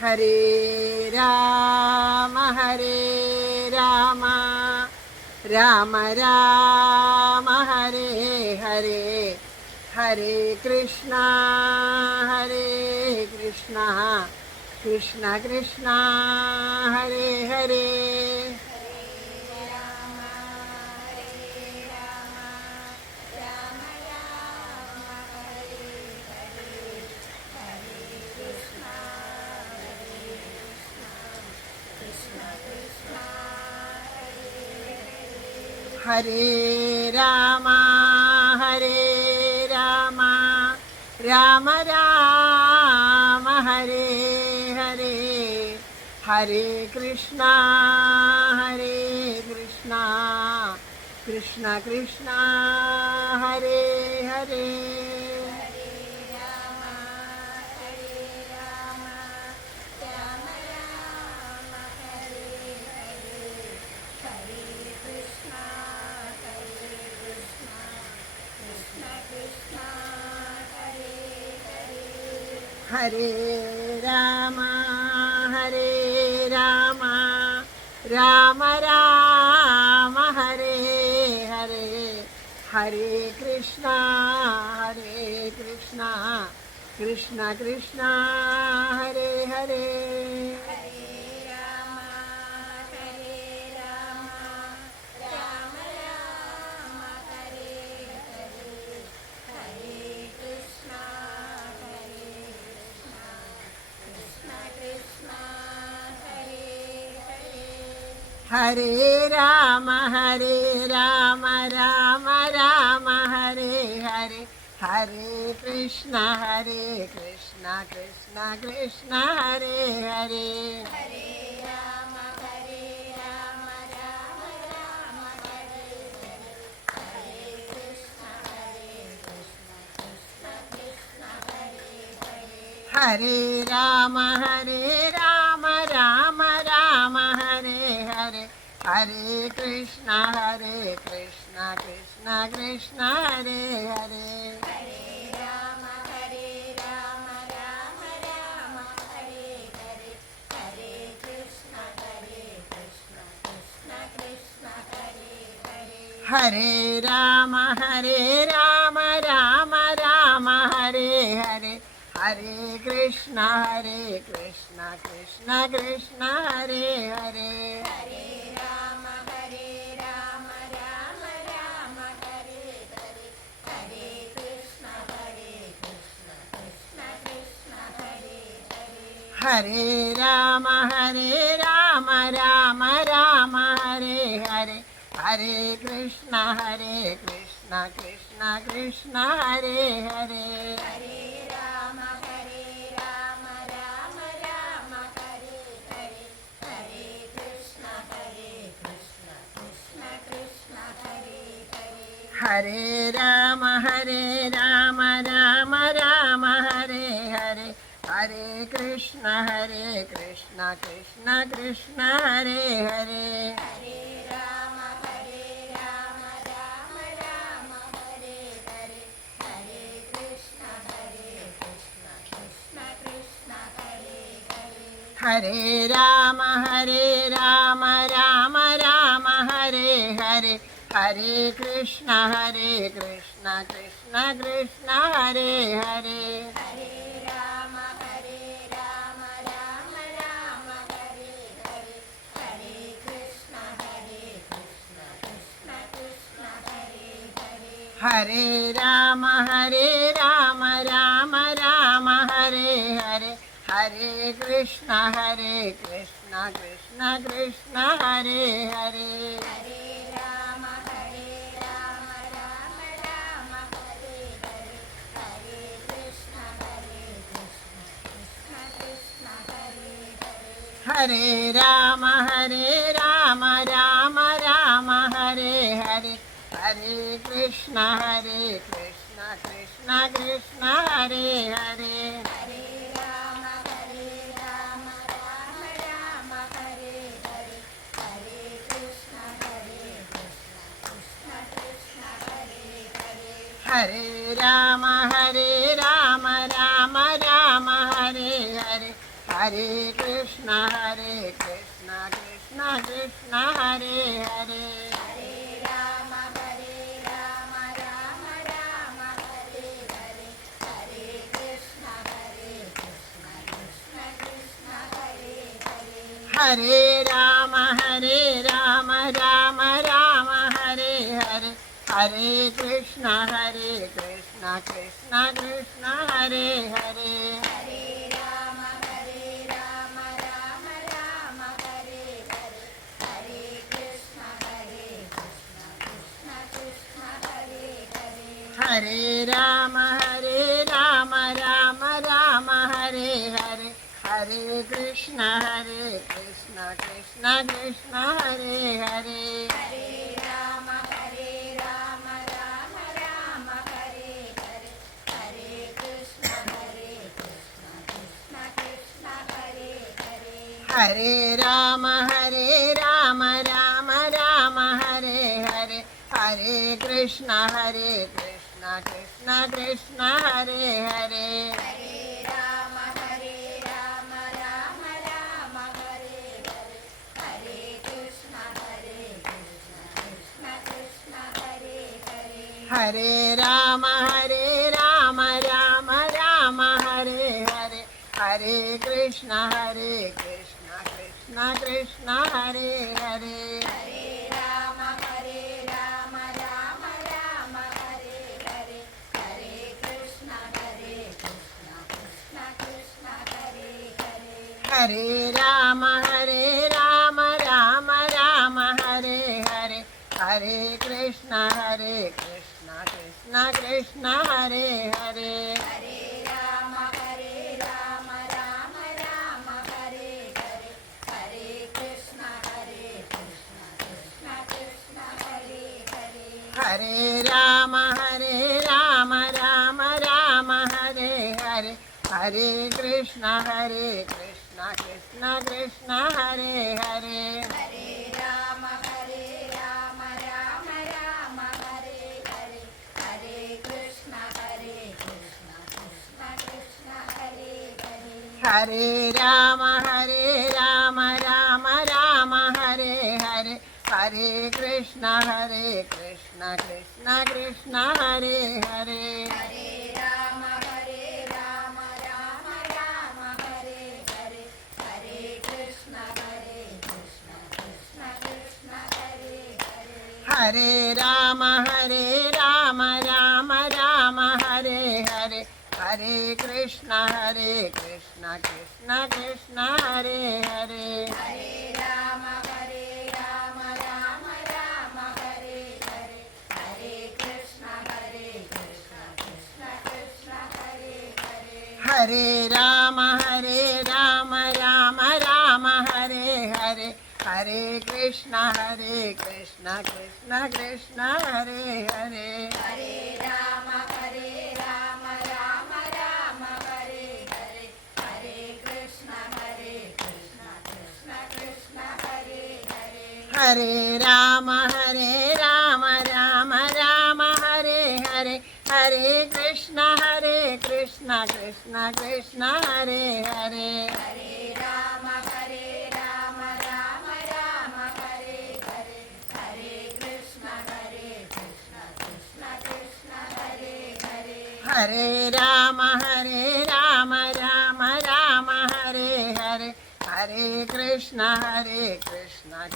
ഹരേ രാമ രാമ രാമ ഹരേ ഹരേ ഹരേ കൃഷ്ണ കൃഷ്ണ കൃഷ്ണ ഹരേ ഹരേ. ഹരേ രാമ രാമ രാമ ഹരേ ഹരേ ഹരേ കൃഷ്ണ കൃഷ്ണ കൃഷ്ണ ഹരേ ഹരേ. ഹരേ രാമ രാമ രാമ ഹരേ ഹരേ ഹരേ കൃഷ്ണ കൃഷ്ണ കൃഷ്ണ ഹരേ ഹരേ. ഹരേ രാമ രാമ രാമ ഹരേ ഹരേ ഹരേ കൃഷ്ണ കൃഷ്ണ കൃഷ്ണ ഹരേ ഹരേ. ഹരേ രാമ രാമ രാമ ഹരേ ഹരേ ഹരേ കൃഷ്ണ കൃഷ്ണ കൃഷ്ണ ഹരേ ഹരേ. ഹരേ രാമ രാമ ഹരേ ഹരേ ഹരേ കൃഷ്ണ കൃഷ്ണ കൃഷ്ണ ഹരേ ഹരേ. ഹരേ രാമ രാമ ഹരേ ഹരേ ഹരേ കൃഷ്ണ കൃഷ്ണ കൃഷ്ണ ഹരേ ഹരേ. ഹരേ രാമ രാമ ഹരേ ഹരേ ഹരേ കൃഷ്ണ കൃഷ്ണ കൃഷ്ണ ഹരേ ഹരേ. ഹരേ രാമ രാമ ഹരേ ഹരേ ഹരേ കൃഷ്ണ കൃഷ്ണ കൃഷ്ണ ഹരേ ഹരേ. ഹരേ രാമ രാമ ഹരേ ഹരേ ഹരേ കൃഷ്ണ കൃഷ്ണ കൃഷ്ണ ഹരേ ഹരേ. ഹരേ രാമ രാമ ഹരേ ഹരേ ഹരേ കൃഷ്ണ കൃഷ്ണ കൃഷ്ണ ഹരേ ഹരേ. ഹരേ രാമ രാമ ഹരേ ഹരേ Hare Krishna Krishna Krishna Hare Hare. Hare Rama Rama Rama Hare Hare. Hare Krishna Krishna Krishna Hare Hare. Hare Rama Rama Rama Hare Hare. Hare Krishna Krishna Krishna Hare Hare. Hare Rama Rama Rama Hare Hare. Hare Krishna Krishna Krishna Hare Hare. Hare Rama Rama Rama Hare Hare. Hare Krishna Krishna Krishna Hare Hare. Hare Rama Rama Rama Hare Hare. Hare Krishna Krishna Krishna Hare Hare. Hare Rama Rama Rama Hare Hare. Hare Krishna Krishna Krishna Hare Hare. Hare Rama Rama Rama Hare Hare. Hare Krishna Krishna Krishna Hare Hare. Hare Rama Rama Rama Hare Hare. Hare Krishna Krishna Krishna Hare Hare. Hare Rama Rama Rama Hare Hare. Hare Krishna Krishna Krishna Hare Hare. Hare Rama Rama Rama Hare Hare. Hare Krishna Krishna Krishna Hare Hare. Hare Rama Rama Rama Hare Hare. Hare Krishna Krishna Krishna Hare Hare. Hare Rama Rama Rama Hare Hare. Hare Krishna Krishna Krishna Hare Hare. Hare Rama Rama Rama Hare Hare. Hare Krishna Krishna Krishna Hare Hare. Hare Rama Rama Rama Hare Hare. Hare Krishna Krishna Krishna Hare Hare. Hare Rama Rama Rama Hare Hare. Hare Krishna Krishna Krishna Hare Hare. Hare Rama Rama Rama Hare Hare. Hare Krishna Krishna Krishna Hare Hare. Hare Rama Rama Rama Hare Hare. Hare Krishna Krishna Krishna Hare Hare. Hare Rama Rama Rama Hare Hare. Hare Krishna Krishna Krishna Hare Hare. Hare Rama Rama Rama Hare Hare. Hare Krishna Krishna Krishna Hare Hare. Hare Rama Rama Rama Hare Hare. Hare Krishna Krishna Krishna Hare Hare. Hare Rama Rama Rama Hare Hare. Hare Krishna Krishna Krishna Hare Hare. Hare Rama Rama Rama Hare Hare. Hare Krishna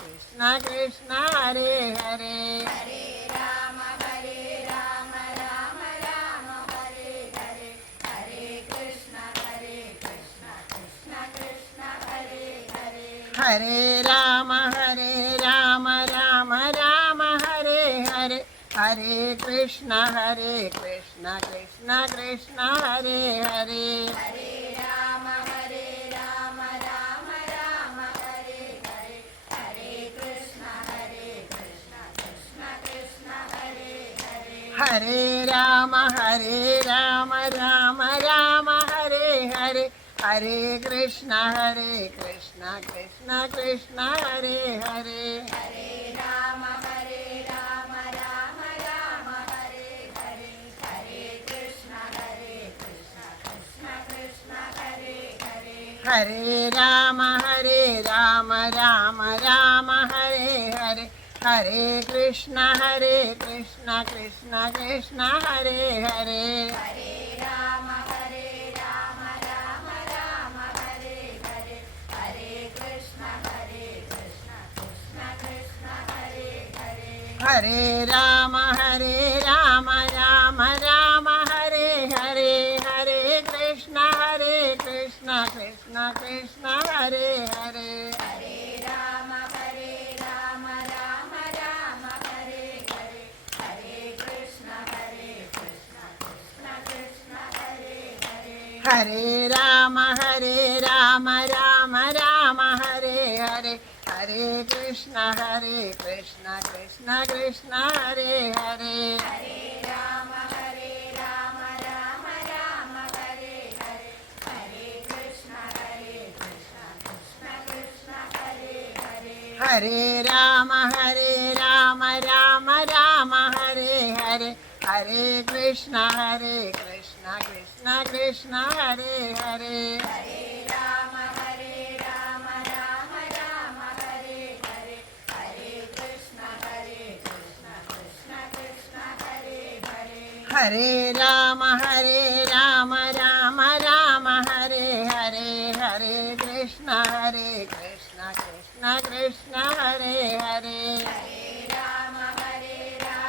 Krishna Krishna Hare Hare. Hare Rama Rama Rama Hare Hare. Hare Krishna Krishna Krishna Hare Hare. Hare Rama Rama Rama Hare Hare. Hare Krishna Krishna Krishna Hare Hare. Hare Rama Rama Rama Hare Hare. Hare Krishna Krishna Krishna Hare Hare. Hare Rama Rama Rama Hare Hare. Hare Krishna Krishna Krishna Hare Hare. Hare Rama Rama Rama Hare Hare. Hare Krishna Krishna Krishna Hare Hare. हरे राम राम राम हरे हरे, हरे कृष्ण कृष्ण कृष्ण हरे हरे। हरे राम राम राम हरे हरे, हरे कृष्ण कृष्ण कृष्ण हरे हरे। हरे राम राम राम हरे हरे, हरे कृष्ण कृष्ण कृष्ण हरे हरे। हरे राम राम राम हरे हरे, हरे कृष्ण कृष्ण कृष्ण हरे हरे। हरे राम राम राम हरे हरे, हरे कृष्ण कृष्ण कृष्ण हरे हरे। हरे राम राम राम हरे हरे, हरे कृष्ण कृष्ण कृष्ण हरे हरे। हरे राम राम राम हरे हरे, हरे कृष्ण कृष्ण कृष्ण हरे हरे। हरे राम राम राम हरे हरे, हरे कृष्ण कृष्ण कृष्ण हरे हरे। हरे राम राम राम हरे हरे, हरे कृष्ण कृष्ण कृष्ण हरे हरे। हरे राम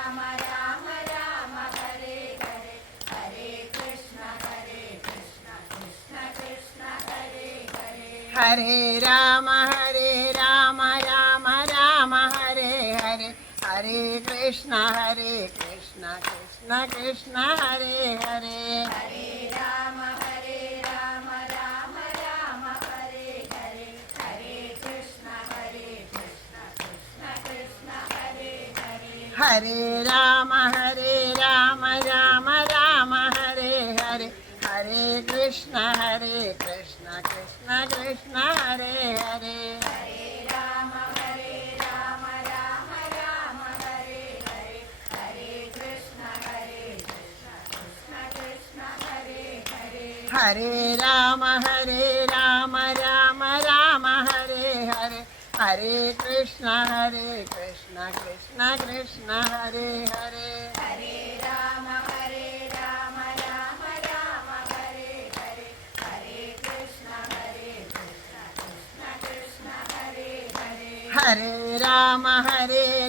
राम राम हरे हरे, हरे कृष्ण कृष्ण कृष्ण हरे हरे। हरे राम राम राम हरे हरे, हरे कृष्ण कृष्ण कृष्ण हरे हरे। हरे राम राम राम हरे हरे, हरे कृष्ण कृष्ण कृष्ण हरे हरे। हरे राम राम राम हरे हरे, हरे कृष्ण कृष्ण कृष्ण हरे हरे। हरे राम राम राम हरे हरे, हरे कृष्ण कृष्ण कृष्ण हरे हरे। हरे राम राम राम हरे हरे, हरे कृष्ण कृष्ण कृष्ण हरे हरे। हरे राम राम राम हरे हरे, हरे कृष्ण कृष्ण कृष्ण हरे हरे। हरे राम राम राम हरे हरे, हरे कृष्ण कृष्ण कृष्ण हरे हरे। हरे राम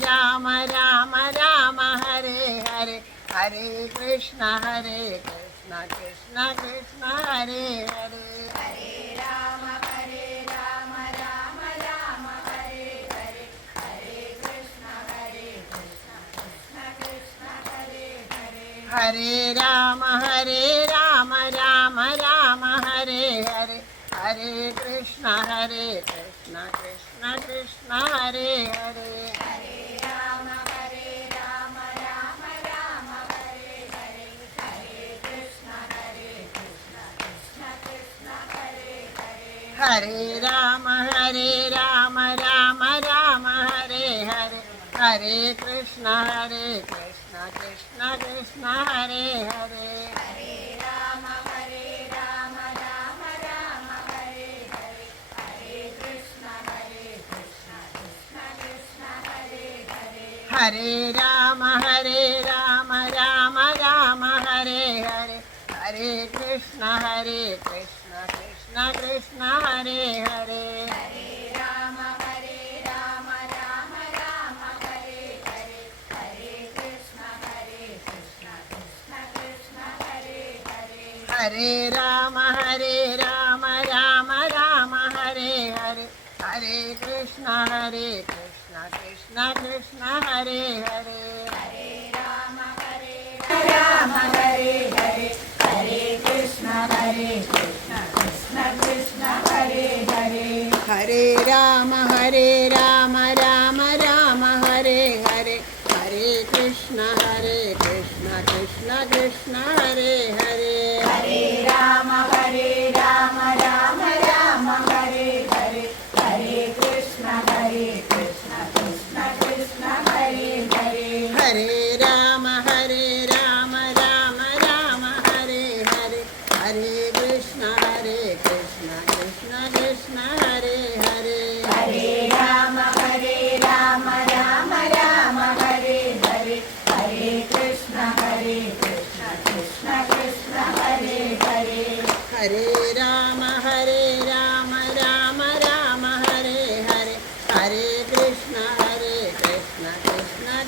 राम राम हरे हरे, हरे कृष्ण कृष्ण कृष्ण हरे हरे। हरे राम राम राम हरे हरे, हरे कृष्ण कृष्ण कृष्ण हरे हरे। हरे राम राम राम हरे हरे, हरे कृष्ण कृष्ण कृष्ण हरे हरे। हरे राम राम राम हरे हरे, हरे कृष्ण कृष्ण कृष्ण हरे हरे। हरे राम राम राम हरे हरे, हरे कृष्ण कृष्ण कृष्ण हरे हरे। हरे राम राम राम हरे हरे, हरे कृष्ण कृष्ण कृष्ण हरे हरे। हरे राम राम राम हरे हरे, हरे कृष्ण कृष्ण कृष्ण हरे हरे। हरे राम राम राम हरे हरे, हरे कृष्ण कृष्ण कृष्ण हरे हरे। हरे राम राम हरे हरे, हरे कृष्ण कृष्ण कृष्ण हरे हरे। हरे राम राम राम हरे हरे, हरे कृष्ण कृष्ण कृष्ण हरे हरे। हरे राम राम राम हरे हरे, हरे कृष्ण कृष्ण कृष्ण हरे हरे। हरे राम राम राम हरे हरे, हरे कृष्ण कृष्ण कृष्ण हरे हरे हरे राम राम राम हरे हरे हरे कृष्ण कृष्ण कृष्ण हरे हरे हरे राम राम राम हरे हरे हरे कृष्ण कृष्ण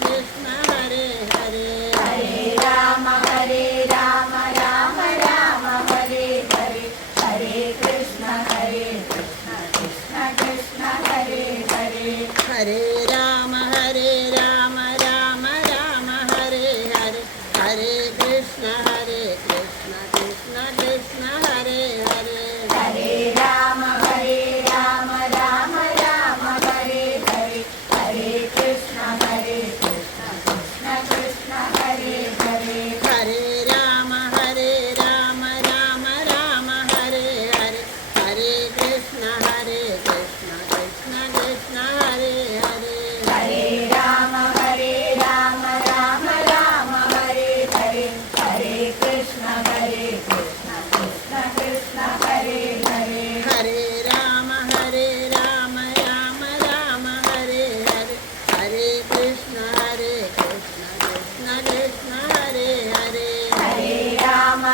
कृष्ण हरे हरे हरे राम राम राम हरे हरे हरे कृष्ण कृष्ण कृष्ण हरे हरे हरे राम राम राम हरे हरे हरे कृष्ण कृष्ण कृष्ण हरे हरे हरे राम राम राम हरे हरे हरे कृष्ण कृष्ण कृष्ण हरे हरे हरे राम राम राम हरे हरे हरे कृष्ण कृष्ण कृष्ण हरे हरे हरे राम राम राम हरे हरे हरे कृष्ण कृष्ण कृष्ण हरे हरे हरे राम राम राम हरे हरे हरे कृष्ण कृष्ण कृष्ण हरे हरे हरे राम राम राम हरे हरे हरे कृष्ण कृष्ण कृष्ण हरे हरे हरे राम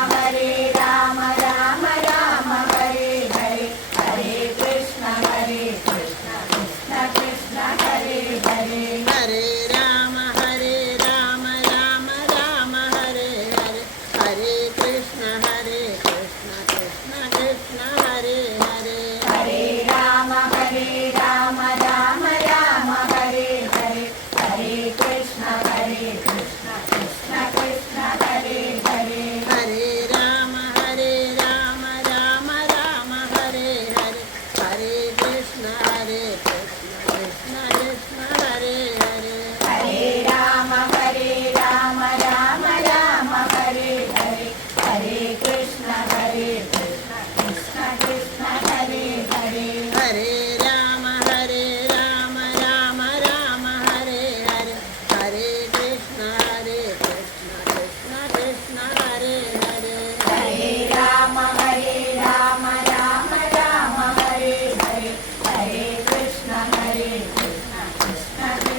राम राम हरे हरे हरे कृष्ण कृष्ण कृष्ण हरे हरे हरे राम राम राम हरे हरे हरे कृष्ण कृष्ण कृष्ण हरे हरे हरे राम राम राम हरे हरे हरे कृष्ण कृष्ण कृष्ण हरे हरे हरे राम राम राम हरे हरे हरे कृष्ण कृष्ण कृष्ण हरे हरे हरे राम राम राम हरे हरे हरे कृष्ण कृष्ण कृष्ण हरे हरे हरे राम राम राम हरे हरे हरे कृष्ण कृष्ण कृष्ण हरे हरे हरे राम राम राम हरे हरे हरे कृष्ण कृष्ण कृष्ण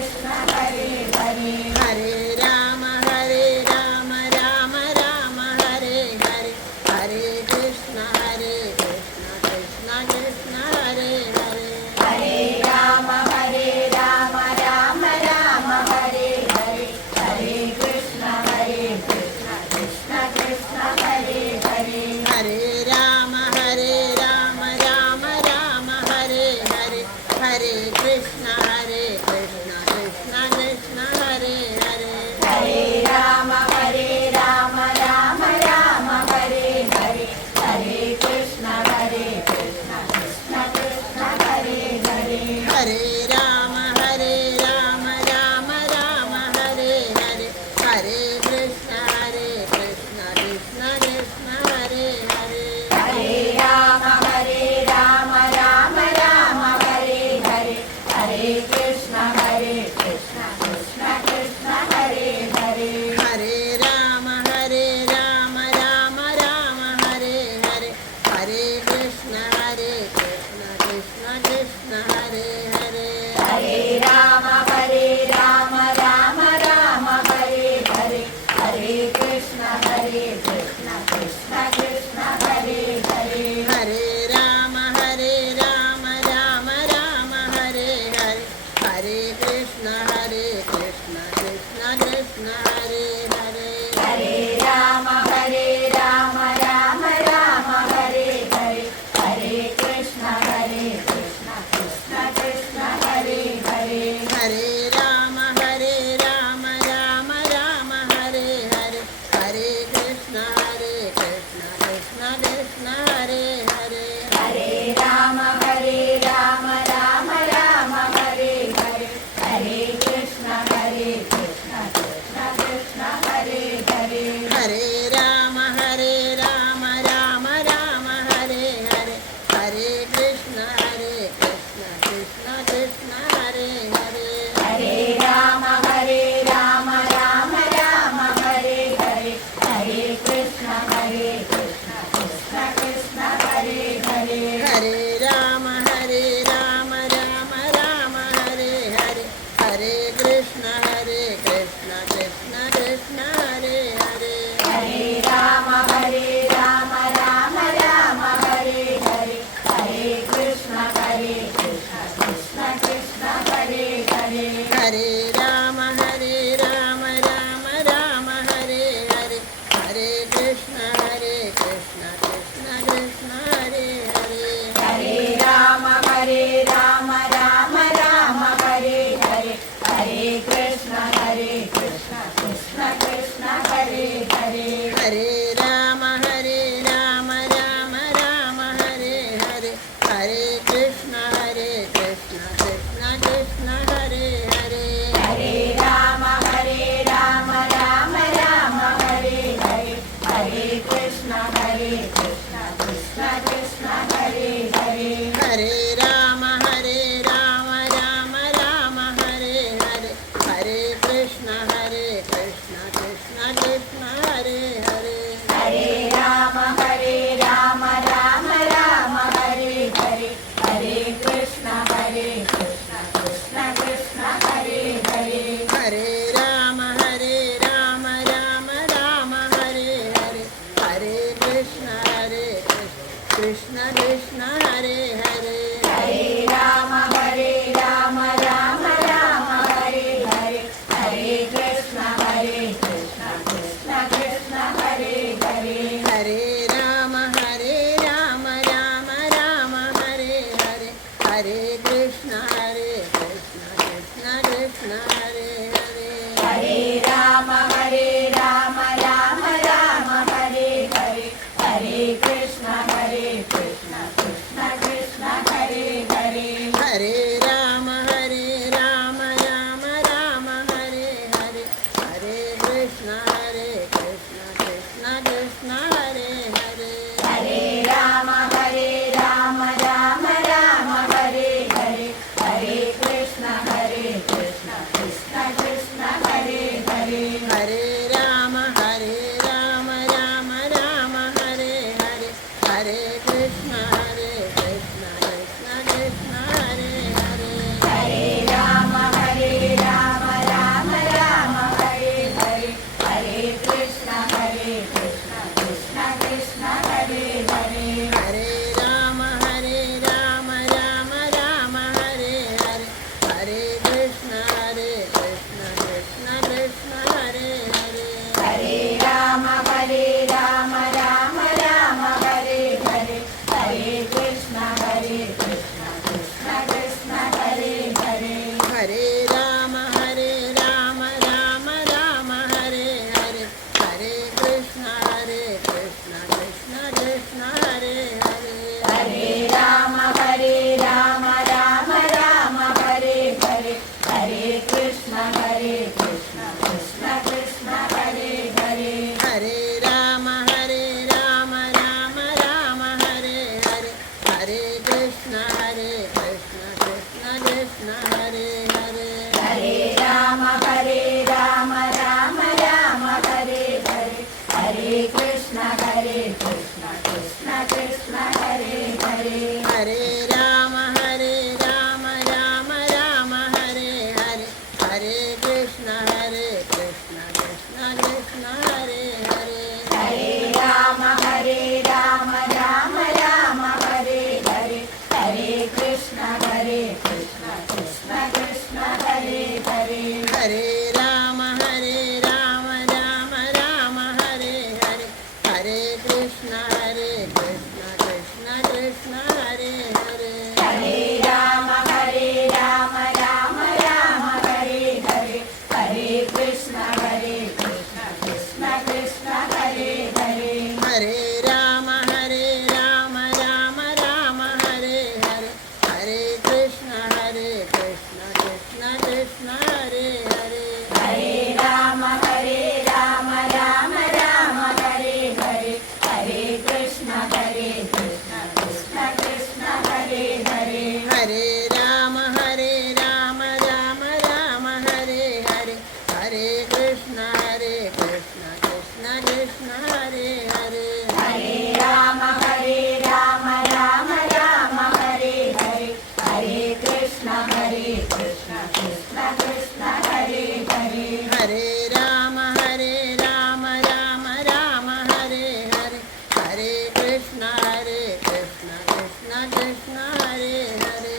हरे हरे हरे राम राम राम हरे हरे हरे कृष्ण कृष्ण कृष्ण हरे हरे हरे राम राम राम हरे हरे हरे कृष्ण कृष्ण कृष्ण हरे हरे हरे राम राम राम हरे हरे हरे कृष्ण कृष्ण कृष्ण हरे हरे हरे राम राम राम हरे हरे हरे कृष्ण कृष्ण कृष्ण हरे हरे हरे राम राम राम हरे हरे हरे कृष्ण कृष्ण कृष्ण हरे हरे हरे राम राम राम हरे हरे हरे कृष्ण कृष्ण कृष्ण हरे हरे हरे राम राम राम हरे हरे हरे कृष्ण कृष्ण कृष्ण हरे हरे हरे राम राम राम हरे हरे हरे कृष्ण कृष्ण कृष्ण हरे हरे हरे राम राम राम हरे हरे हरे कृष्ण कृष्ण कृष्ण हरे हरे हरे राम राम राम हरे हरे हरे कृष्ण कृष्ण कृष्ण हरे हरे हरे राम राम राम हरे हरे हरे कृष्ण कृष्ण कृष्ण हरे हरे हरे राम राम राम हरे हरे हरे कृष्ण कृष्ण कृष्ण हरे हरे हरे राम राम राम हरे हरे हरे कृष्ण कृष्ण कृष्ण हरे हरे हरे राम ഹരേ രാമ രാമ രാമ ഹരേ ഹരേ ഹരേ കൃഷ്ണ കൃഷ്ണ കൃഷ്ണ ഹരേ ഹരേ ഹരേ രാമ രാമ രാമ ഹരേ ഹരേ ഹരേ കൃഷ്ണ കൃഷ്ണ കൃഷ്ണ ഹരേ ഹരേ ഹരേ രാമ രാമ രാമ ഹരേ ഹരേ ഹരേ കൃഷ്ണ കൃഷ്ണ കൃഷ്ണ ഹരേ ഹരേ ഹരേ രാമ രാമ രാമ ഹരേ ഹരേ ഹരേ കൃഷ്ണ കൃഷ്ണ കൃഷ്ണ ഹരേ ഹരേ ഹരേ രാമ രാമ രാമ ഹരേ ഹരേ ഹരേ കൃഷ്ണ കൃഷ്ണ കൃഷ്ണ ഹരേ ഹരേ ഹരേ രാമ രാമ രാമ ഹരേ ഹരേ ഹരേ കൃഷ്ണ കൃഷ്ണ കൃഷ്ണ ഹരേ ഹരേ ഹരേ രാമ രാമ രാമ ഹരേ ഹരേ ഹരേ കൃഷ്ണ കൃഷ്ണ കൃഷ്ണ ഹരേ ഹരേ ഹരേ രാമ രാമ രാമ ഹരേ ഹരേ ഹരേ കൃഷ്ണ കൃഷ്ണ കൃഷ്ണ ഹരേ ഹരേ ഹരേ രാമ രാമ രാമ ഹരേ ഹരേ ഹരേ കൃഷ്ണ കൃഷ്ണ കൃഷ്ണ ഹരേ ഹരേ ഹരേ രാമ രാമ രാമ ഹരേ ഹരേ ഹരേ കൃഷ്ണ കൃഷ്ണ കൃഷ്ണ ഹരേ ഹരേ ഹരേ രാമ രാമ രാമ ഹരേ ഹരേ ഹരേ കൃഷ്ണ കൃഷ്ണ കൃഷ്ണ ഹരേ ഹരേ ഹരേ രാമ രാമ രാമ ഹരേ ഹരേ ഹരേ കൃഷ്ണ കൃഷ്ണ കൃഷ്ണ ഹരേ ഹരേ ഹരേ രാമ രാമ രാമ ഹരേ ഹരേ ഹരേ കൃഷ്ണ കൃഷ്ണ കൃഷ്ണ ഹരേ ഹരേ ഹരേ രാമ രാമ രാമ ഹരേ ഹരേ ഹരേ കൃഷ്ണ കൃഷ്ണ കൃഷ്ണ ഹരേ ഹരേ ഹരേ രാമ രാമ രാമ ഹരേ ഹരേ ഹരേ കൃഷ്ണ കൃഷ്ണ കൃഷ്ണ ഹരേ ഹരേ ഹരേ രാമ രാമ രാമ ഹരേ ഹരേ ഹരേ കൃഷ്ണ കൃഷ്ണ കൃഷ്ണ ഹരേ ഹരേ ഹരേ രാമ രാമ രാമ ഹരേ ഹരേ ഹരേ കൃഷ്ണ കൃഷ്ണ കൃഷ്ണ ഹരേ ഹരേ ഹരേ രാമ രാമ രാമ ഹരേ ഹരേ ഹരേ കൃഷ്ണ കൃഷ്ണ കൃഷ്ണ ഹരേ ഹരേ ഹരേ രാമ രാമ രാമ ഹരേ ഹരേ ഹരേ കൃഷ്ണ കൃഷ്ണ കൃഷ്ണ ഹരേ ഹരേ ഹരേ രാമ രാമ രാമ ഹരേ ഹരേ ഹരേ കൃഷ്ണ കൃഷ്ണ കൃഷ്ണ ഹരേ ഹരേ ഹരേ രാമ രാമ രാമ ഹരേ ഹരേ ഹരേ കൃഷ്ണ കൃഷ്ണ കൃഷ്ണ ഹരേ ഹരേ ഹരേ രാമ രാമ രാമ ഹരേ ഹരേ ഹരേ കൃഷ്ണ കൃഷ്ണ കൃഷ്ണ ഹരേ ഹരേ ഹരേ രാമ രാമ രാമ ഹരേ ഹരേ ഹരേ കൃഷ്ണ കൃഷ്ണ കൃഷ്ണ ഹരേ ഹരേ ഹരേ രാമ രാമ രാമ ഹരേ ഹരേ ഹരേ കൃഷ്ണ കൃഷ്ണ കൃഷ്ണ ഹരേ ഹരേ ഹരേ രാമ രാമ രാമ ഹരേ ഹരേ ഹരേ കൃഷ്ണ കൃഷ്ണ കൃഷ്ണ ഹരേ ഹരേ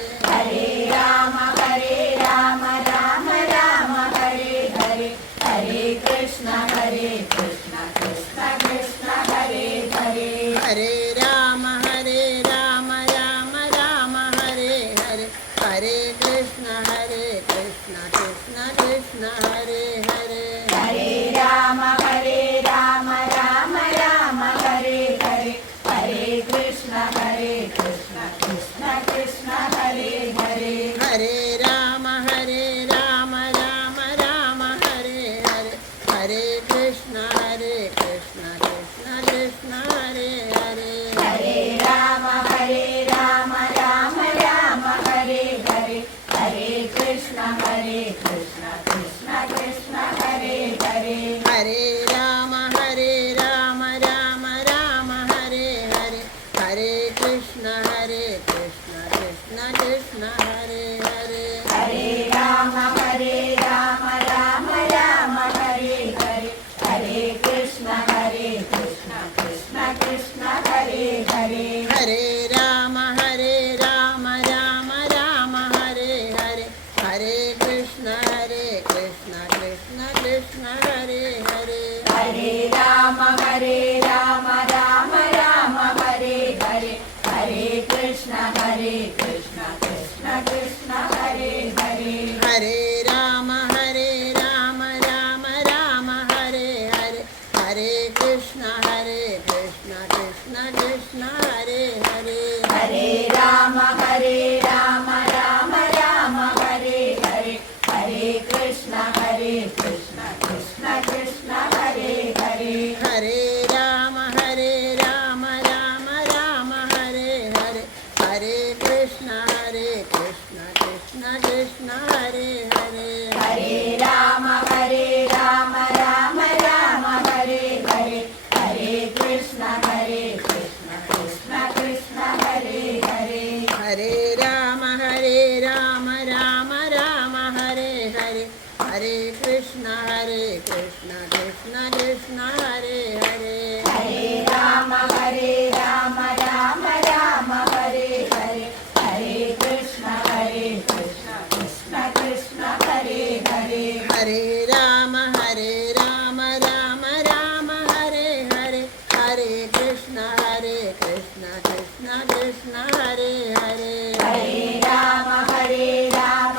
कृष्ण कृष्ण कृष्ण हरे हरे हरे राम राम राम हरे हरे हरे कृष्ण कृष्ण कृष्ण हरे हरे हरे राम राम राम हरे हरे हरे कृष्ण कृष्ण कृष्ण हरे हरे हरे राम राम राम हरे हरे हरे कृष्ण कृष्ण कृष्ण हरे हरे हरे राम राम राम हरे हरे हरे कृष्ण कृष्ण कृष्ण हरे हरे हरे राम राम राम हरे हरे हरे कृष्ण कृष्ण कृष्ण हरे हरे हरे राम राम राम हरे हरे हरे कृष्ण कृष्ण कृष्ण हरे हरे हरे राम राम राम हरे हरे हरे कृष्ण कृष्ण कृष्ण हरे हरे हरे राम राम राम हरे हरे हरे कृष्ण कृष्ण कृष्ण हरे हरे हरे राम राम राम हरे हरे हरे कृष्ण कृष्ण कृष्ण हरे हरे हरे राम राम राम हरे हरे हरे कृष्ण कृष्ण कृष्ण हरे हरे हरे राम राम हरे हरे हरे कृष्ण कृष्ण कृष्ण हरे हरे हरे राम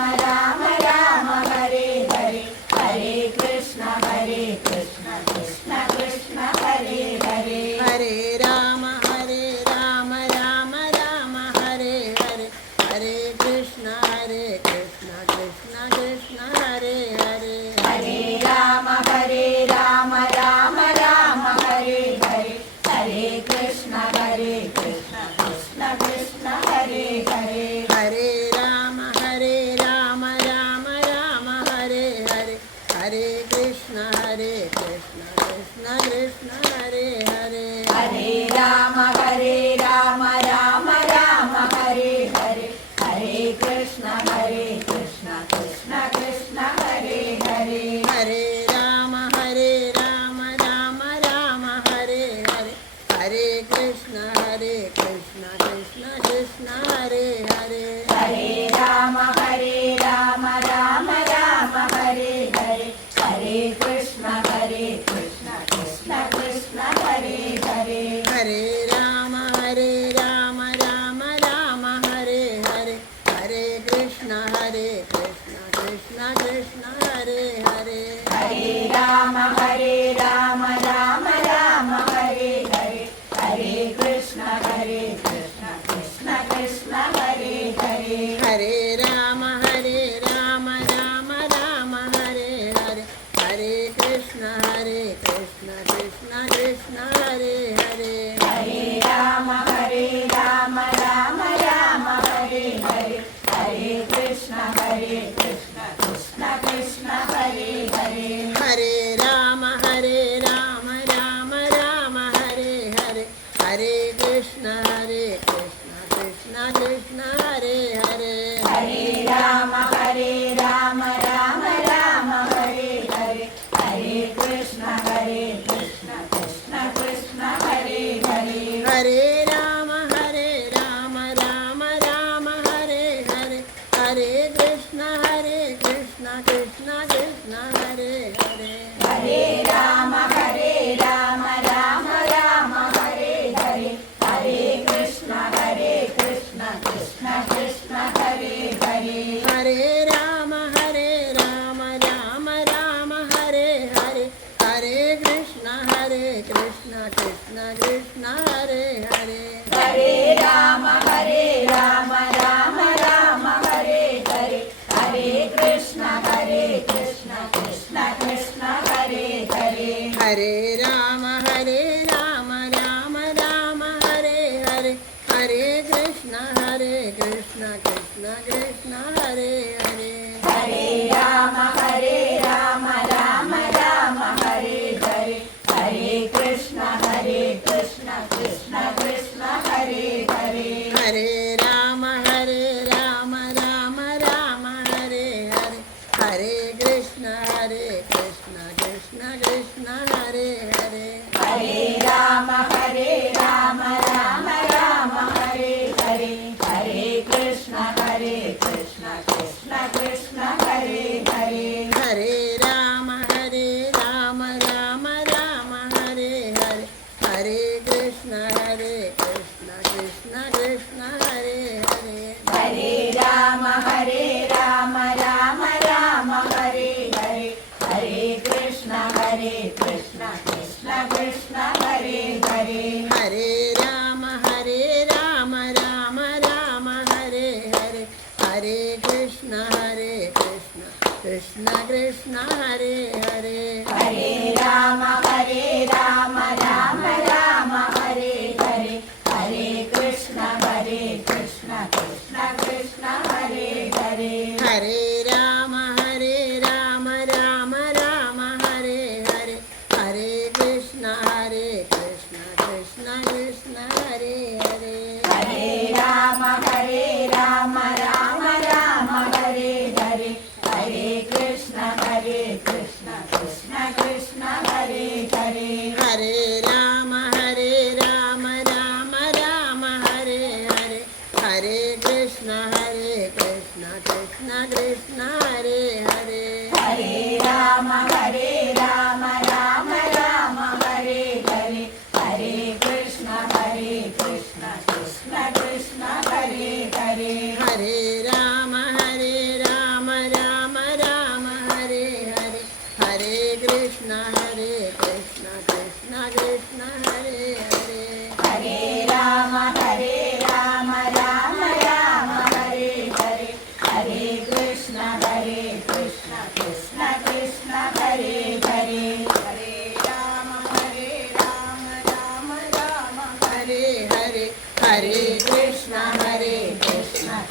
राम राम हरे हरे हरे कृष्ण कृष्ण कृष्ण हरे हरे हरे राम राम राम हरे हरे हरे कृष्ण कृष्ण कृष्ण हरे हरे हरे राम राम राम हरे हरे हरे कृष्ण कृष्ण कृष्ण हरे हरे हरे राम राम राम हरे हरे हरे कृष्ण कृष्ण कृष्ण हरे हरे हरे राम राम राम हरे हरे हरे कृष्ण कृष्ण कृष्ण हरे हरे हरे राम राम राम हरे हरे हरे कृष्ण कृष्ण कृष्ण हरे हरे हरे राम राम राम हरे हरे हरे कृष्ण कृष्ण कृष्ण हरे हरे हरे राम राम राम हरे हरे हरे कृष्ण कृष्ण कृष्ण हरे हरे हरे राम राम राम हरे हरे हरे कृष्ण कृष्ण कृष्ण हरे हरे हरे राम राम राम हरे हरे हरे कृष्ण कृष्ण कृष्ण हरे हरे हरे राम राम राम हरे हरे हरे कृष्ण कृष्ण कृष्ण हरे हरे हरे राम राम राम हरे हरे हरे कृष्ण कृष्ण कृष्ण हरे हरे हरे राम राम राम हरे हरे हरे कृष्ण कृष्ण कृष्ण हरे हरे हरे राम राम राम हरे हरे हरे कृष्ण कृष्ण कृष्ण हरे हरे हरे राम राम राम हरे हरे हरे कृष्ण कृष्ण कृष्ण हरे हरे हरे राम राम राम हरे हरे हरे कृष्ण कृष्ण कृष्ण हरे हरे हरे राम राम राम हरे हरे हरे कृष्ण कृष्ण कृष्ण हरे हरे हरे राम राम हरे हरे हरे कृष्ण कृष्ण कृष्ण हरे हरे हरे राम राम राम हरे हरे हरे कृष्ण कृष्ण कृष्ण हरे हरे हरे राम राम राम हरे हरे हरे कृष्ण कृष्ण कृष्ण हरे हरे हरे राम राम राम हरे हरे हरे कृष्ण कृष्ण कृष्ण हरे हरे हरे राम राम हरे हरे हरे कृष्ण कृष्ण कृष्ण हरे हरे हरे राम राम राम हरे हरे हरे कृष्ण कृष्ण कृष्ण हरे हरे हरे राम राम राम हरे हरे हरे कृष्ण कृष्ण कृष्ण हरे हरे हरे राम राम राम हरे हरे हरे कृष्ण कृष्ण कृष्ण हरे हरे हरे राम राम हरे हरे हरे कृष्ण कृष्ण कृष्ण हरे हरे हरे राम राम हरे हरे हरे कृष्ण कृष्ण कृष्ण हरे हरे हरे राम राम हरे हरे हरे कृष्ण कृष्ण कृष्ण हरे हरे हरे राम राम हरे हरे हरे कृष्ण कृष्ण कृष्ण हरे हरे हरे राम राम हरे हरे हरे कृष्ण कृष्ण कृष्ण हरे हरे हरे राम राम हरे हरे हरे कृष्ण कृष्ण कृष्ण हरे हरे हरे राम राम हरे हरे हरे कृष्ण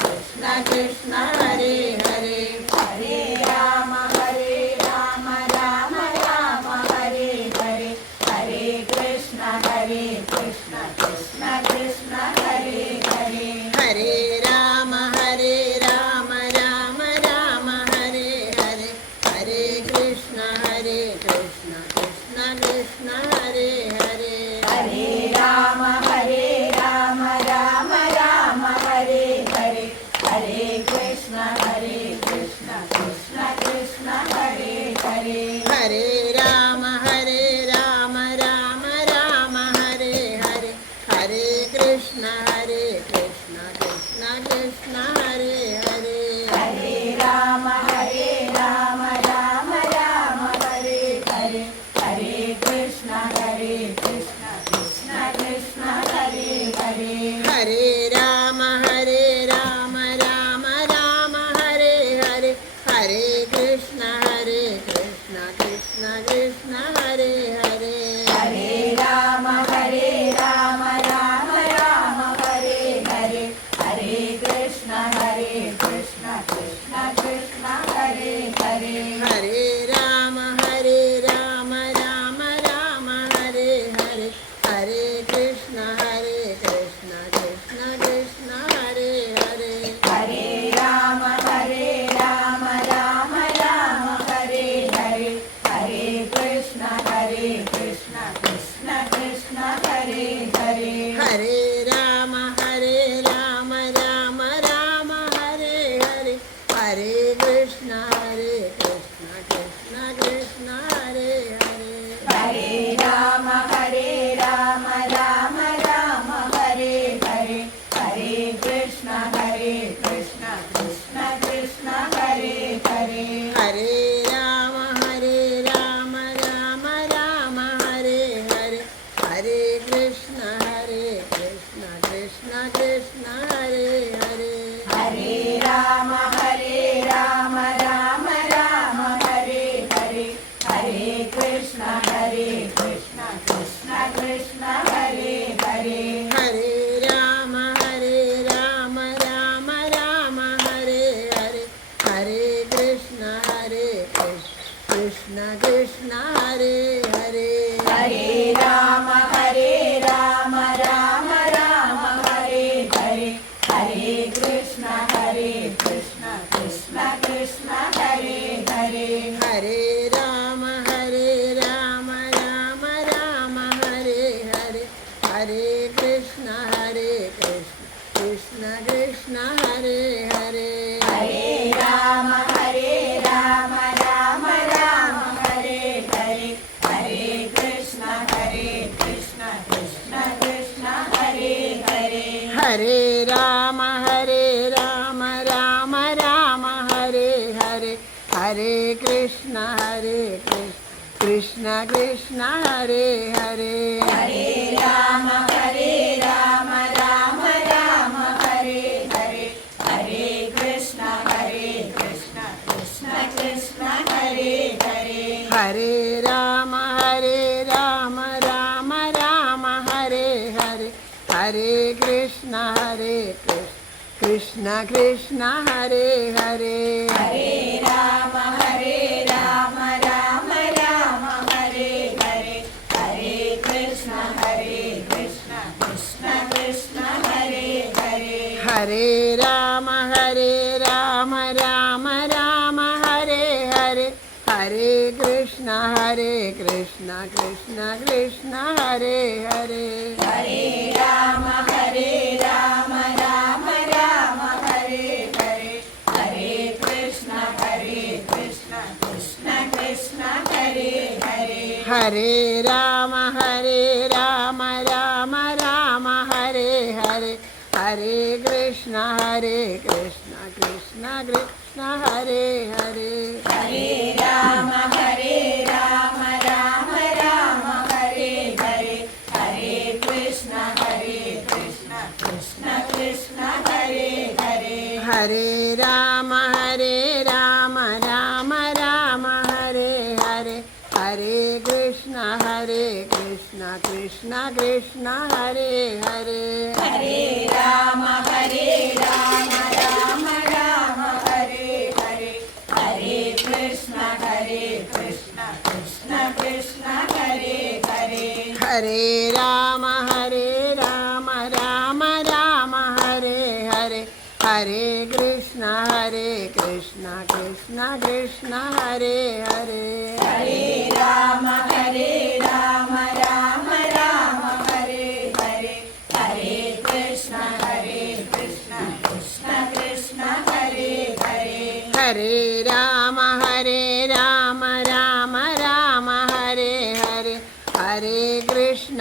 कृष्ण कृष्ण हरे हरे हरे राम राम हरे हरे हरे कृष्ण कृष्ण कृष्ण हरे हरे हरे राम राम हरे हरे हरे कृष्ण कृष्ण कृष्ण हरे हरे हरे राम राम हरे हरे हरे कृष्ण कृष्ण कृष्ण हरे हरे हरे राम राम हरे हरे हरे कृष्ण कृष्ण कृष्ण हरे हरे हरे राम राम हरे हरे हरे कृष्ण कृष्ण कृष्ण हरे हरे हरे राम राम हरे हरे हरे कृष्ण कृष्ण कृष्ण हरे हरे हरे राम राम हरे हरे हरे कृष्ण कृष्ण कृष्ण हरे हरे हरे राम राम हरे हरे हरे कृष्ण कृष्ण कृष्ण हरे हरे हरे राम राम हरे हरे हरे कृष्ण कृष्ण कृष्ण हरे हरे हरे राम राम हरे हरे हरे कृष्ण कृष्ण कृष्ण हरे हरे हरे राम राम हरे हरे हरे कृष्ण कृष्ण कृष्ण हरे हरे हरे राम राम हरे हरे हरे कृष्ण कृष्ण कृष्ण हरे हरे हरे राम राम हरे हरे हरे कृष्ण कृष्ण कृष्ण हरे हरे हरे हरे कृष्ण कृष्ण कृष्ण हरे हरे हरे राम राम राम हरे हरे हरे कृष्ण कृष्ण कृष्ण हरे हरे हरे राम राम राम हरे हरे हरे कृष्ण कृष्ण कृष्ण हरे हरे हरे राम राम राम हरे हरे हरे कृष्ण कृष्ण कृष्ण हरे हरे हरे राम राम राम हरे हरे हरे कृष्ण कृष्ण कृष्ण हरे हरे हरे राम राम राम हरे हरे हरे कृष्ण कृष्ण कृष्ण हरे हरे हरे राम राम राम हरे हरे हरे कृष्ण कृष्ण कृष्ण हरे हरे हरे राम राम राम हरे हरे हरे कृष्ण कृष्ण कृष्ण हरे हरे हरे राम राम राम हरे हरे हरे कृष्ण कृष्ण कृष्ण हरे हरे हरे राम राम राम हरे हरे हरे कृष्ण कृष्ण कृष्ण हरे हरे हरे राम राम राम हरे हरे हरे कृष्ण कृष्ण कृष्ण हरे हरे हरे राम राम राम हरे हरे हरे कृष्ण कृष्ण कृष्ण हरे हरे हरे राम राम राम हरे हरे हरे कृष्ण कृष्ण कृष्ण हरे हरे हरे राम राम राम हरे हरे हरे कृष्ण कृष्ण कृष्ण हरे हरे हरे राम राम राम हरे हरे हरे कृष्ण कृष्ण कृष्ण हरे हरे हरे राम राम राम हरे हरे हरे कृष्ण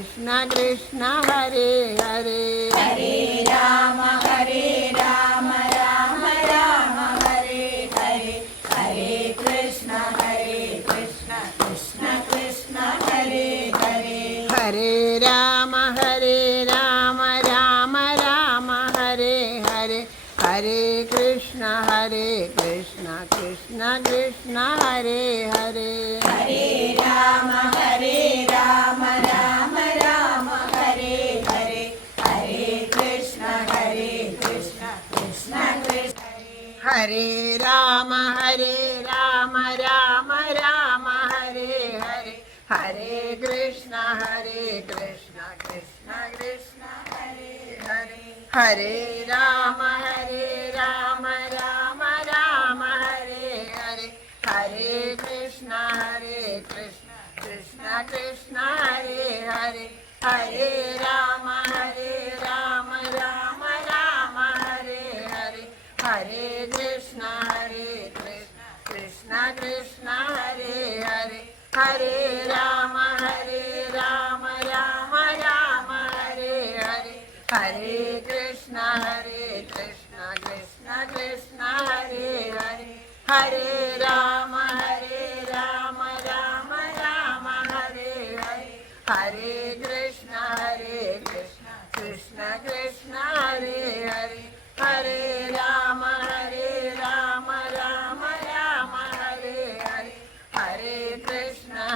कृष्ण कृष्ण हरे हरे हरे राम राम राम हरे हरे हरे कृष्ण कृष्ण कृष्ण हरे हरे हरे राम राम राम हरे हरे हरे कृष्ण कृष्ण कृष्ण हरे हरे हरे राम राम राम हरे हरे हरे कृष्ण कृष्ण कृष्ण हरे राम राम राम हरे हरे हरे कृष्ण कृष्ण कृष्ण हरे हरे हरे राम राम राम हरे हरे हरे कृष्ण कृष्ण कृष्ण हरे हरे हरे राम राम राम हरे हरे हरे कृष्ण कृष्ण कृष्ण हरे हरे हरे राम राम राम हरे हरे हरे कृष्ण कृष्ण कृष्ण हरे हरे हरे राम राम राम हरे हरे हरे कृष्ण कृष्ण कृष्ण हरे हरे हरे राम राम राम हरे हरे हरे कृष्ण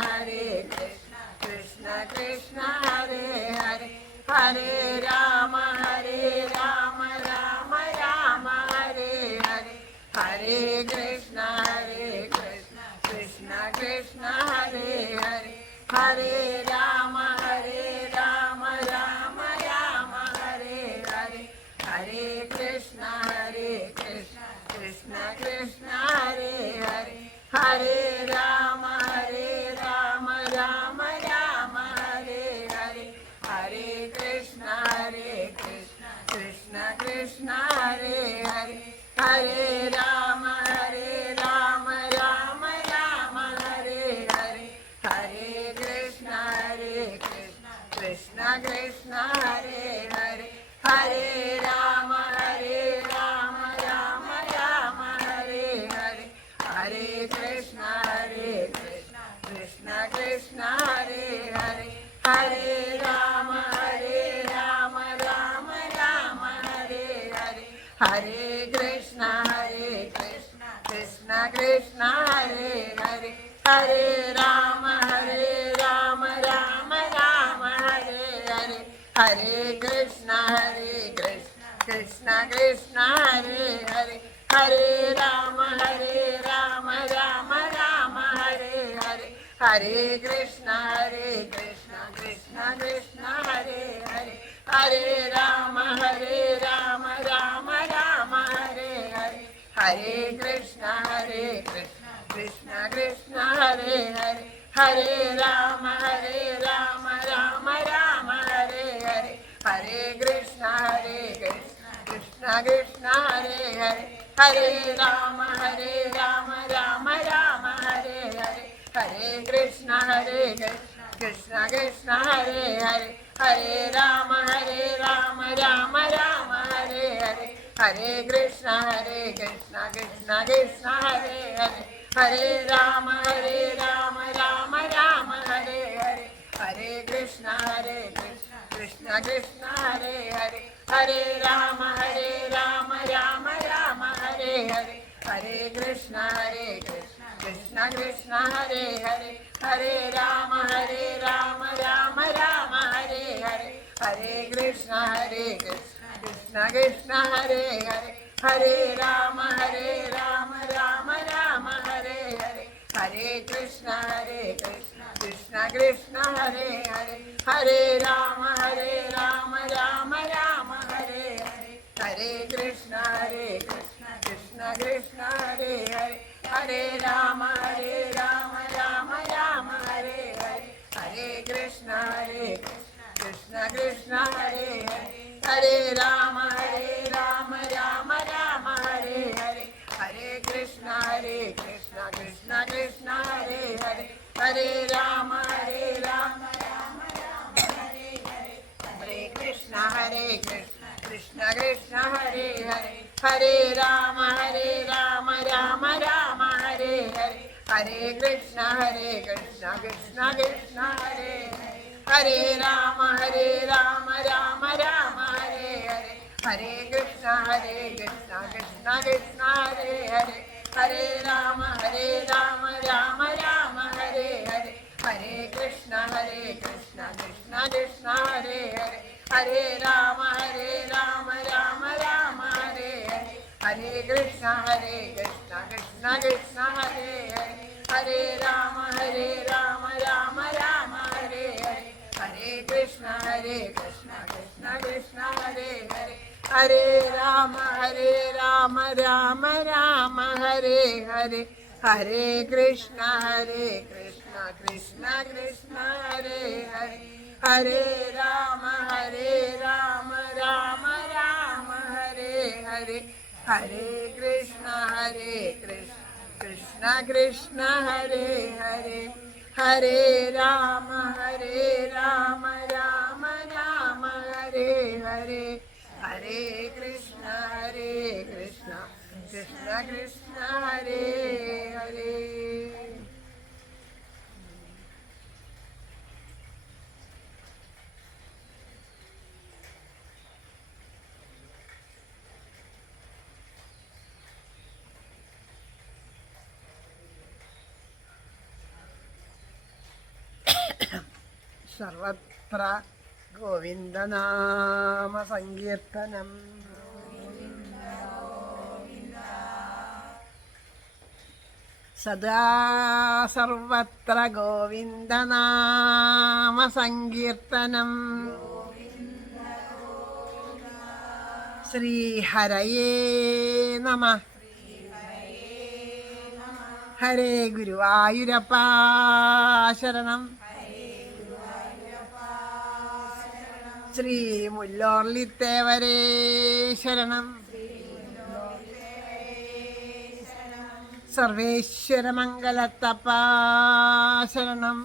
कृष्ण कृष्ण हरे हरे हरे राम राम राम हरे हरे हरे कृष्ण कृष्ण कृष्ण हरे हरे हरे राम राम राम हरे हरे कृष्ण कृष्ण कृष्ण हरे हरे हरे राम राम राम हरे हरे हरे कृष्ण कृष्ण कृष्ण हरे हरे हरे राम राम राम हरे हरे हरे कृष्ण कृष्ण कृष्ण हरे हरे हरे राम राम राम हरे हरे हरे कृष्ण कृष्ण कृष्ण हरे हरे हरे राम राम राम हरे हरे हरे कृष्ण कृष्ण कृष्ण हरे हरे हरे राम राम राम हरे हरे हरे कृष्ण कृष्ण कृष्ण हरे हरे हरे राम राम राम हरे हरे हरे कृष्ण कृष्ण कृष्ण हरे हरे हरे राम राम राम हरे हरे हरे कृष्ण कृष्ण कृष्ण हरे हरे हरे राम राम राम हरे हरे हरे कृष्ण कृष्ण कृष्ण हरे हरे हरे राम राम राम हरे हरे हरे कृष्ण कृष्ण कृष्ण हरे हरे हरे राम राम राम हरे हरे हरे कृष्ण कृष्ण कृष्ण हरे हरे हरे राम राम राम हरे हरे हरे कृष्ण कृष्ण कृष्ण हरे हरे हरे राम राम राम हरे हरे हरे कृष्ण कृष्ण कृष्ण हरे हरे हरे राम राम राम हरे हरे हरे कृष्ण कृष्ण कृष्ण हरे हरे हरे राम राम राम हरे हरे हरे कृष्ण कृष्ण कृष्ण हरे हरे हरे राम राम राम हरे हरे हरे कृष्ण कृष्ण कृष्ण हरे हरे हरे राम राम राम हरे हरे हरे कृष्ण कृष्ण कृष्ण हरे हरे हरे राम राम राम हरे हरे हरे कृष्ण कृष्ण कृष्ण हरे हरे हरे राम राम राम हरे हरे हरे कृष्ण कृष्ण कृष्ण हरे हरे हरे राम राम राम हरे हरे हरे कृष्ण कृष्ण कृष्ण हरे हरे हरे राम राम राम हरे हरे हरे कृष्ण कृष्ण कृष्ण हरे हरे हरे राम राम राम हरे हरे हरे कृष्ण कृष्ण कृष्ण हरे हरे हरे राम राम राम हरे हरे हरे कृष्ण कृष्ण कृष्ण हरे हरे हरे राम राम राम हरे हरे हरे कृष्ण कृष्ण कृष्ण हरे हरे हरे राम राम राम हरे हरे हरे कृष्ण कृष्ण कृष्ण हरे हरे हरे राम राम राम हरे हरे हरे कृष्ण कृष्ण कृष्ण हरे हरे हरे राम राम राम हरे हरे हरे कृष्ण कृष्ण कृष्ण हरे हरे सर्वत्र गोविन्दनाम संकीर्तनम् सदा सर्वत्र गोविन्दनाम संकीर्तनम् ശ്രീഹരയേ നമ. ഹരേ ഗുരുവായൂരപ്പ ശരണം. ശ്രീ മുല്ലോർലിത്തേവരേ ശരണം. സർവേശ്വര മംഗലത്തപ്പ ശരണം.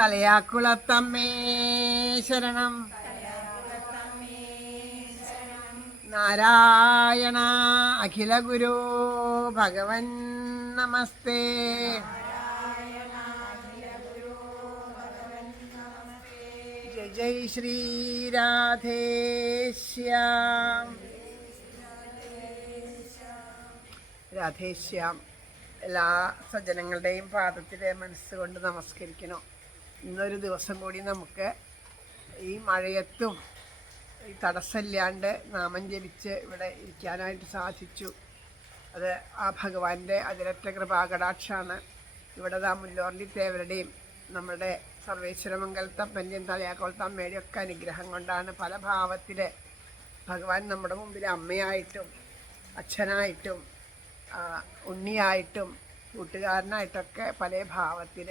തലയാക്കുളത്തമ്മേ ശരണം. നാരായണ അഖില ഗുരു ഭഗവൻ നമസ്തേ. ജയ ജയ ശ്രീ രാധേശ്യാം. രാധേശ്യാം എല്ലാ സജ്ജനങ്ങളുടെയും പാദത്തിലെ മനസ്സുകൊണ്ട് നമസ്കരിക്കണം. ഇന്നൊരു ദിവസം കൂടി നമുക്ക് ഈ മഴയത്തും ഈ തടസ്സമില്ലാണ്ട് നാമം ജപിച്ച് ഇവിടെ ഇരിക്കാനായിട്ട് സാധിച്ചു. അത് ആ ഭഗവാന്റെ അതിരറ്റ കൃപാകടാക്ഷാണ്. ഇവിടെ മുല്ലോർലിത്തേവരുടെയും നമ്മുടെ സർവേശ്വരമംഗലത്തപ്പൻ്റെയും തലയാക്കോളത്തമ്മയുടെയും ഒക്കെ അനുഗ്രഹം കൊണ്ടാണ് പല ഭാവത്തിൽ ഭഗവാൻ നമ്മുടെ മുമ്പിൽ അമ്മയായിട്ടും അച്ഛനായിട്ടും ഉണ്ണിയായിട്ടും കൂട്ടുകാരനായിട്ടൊക്കെ പല ഭാവത്തിൽ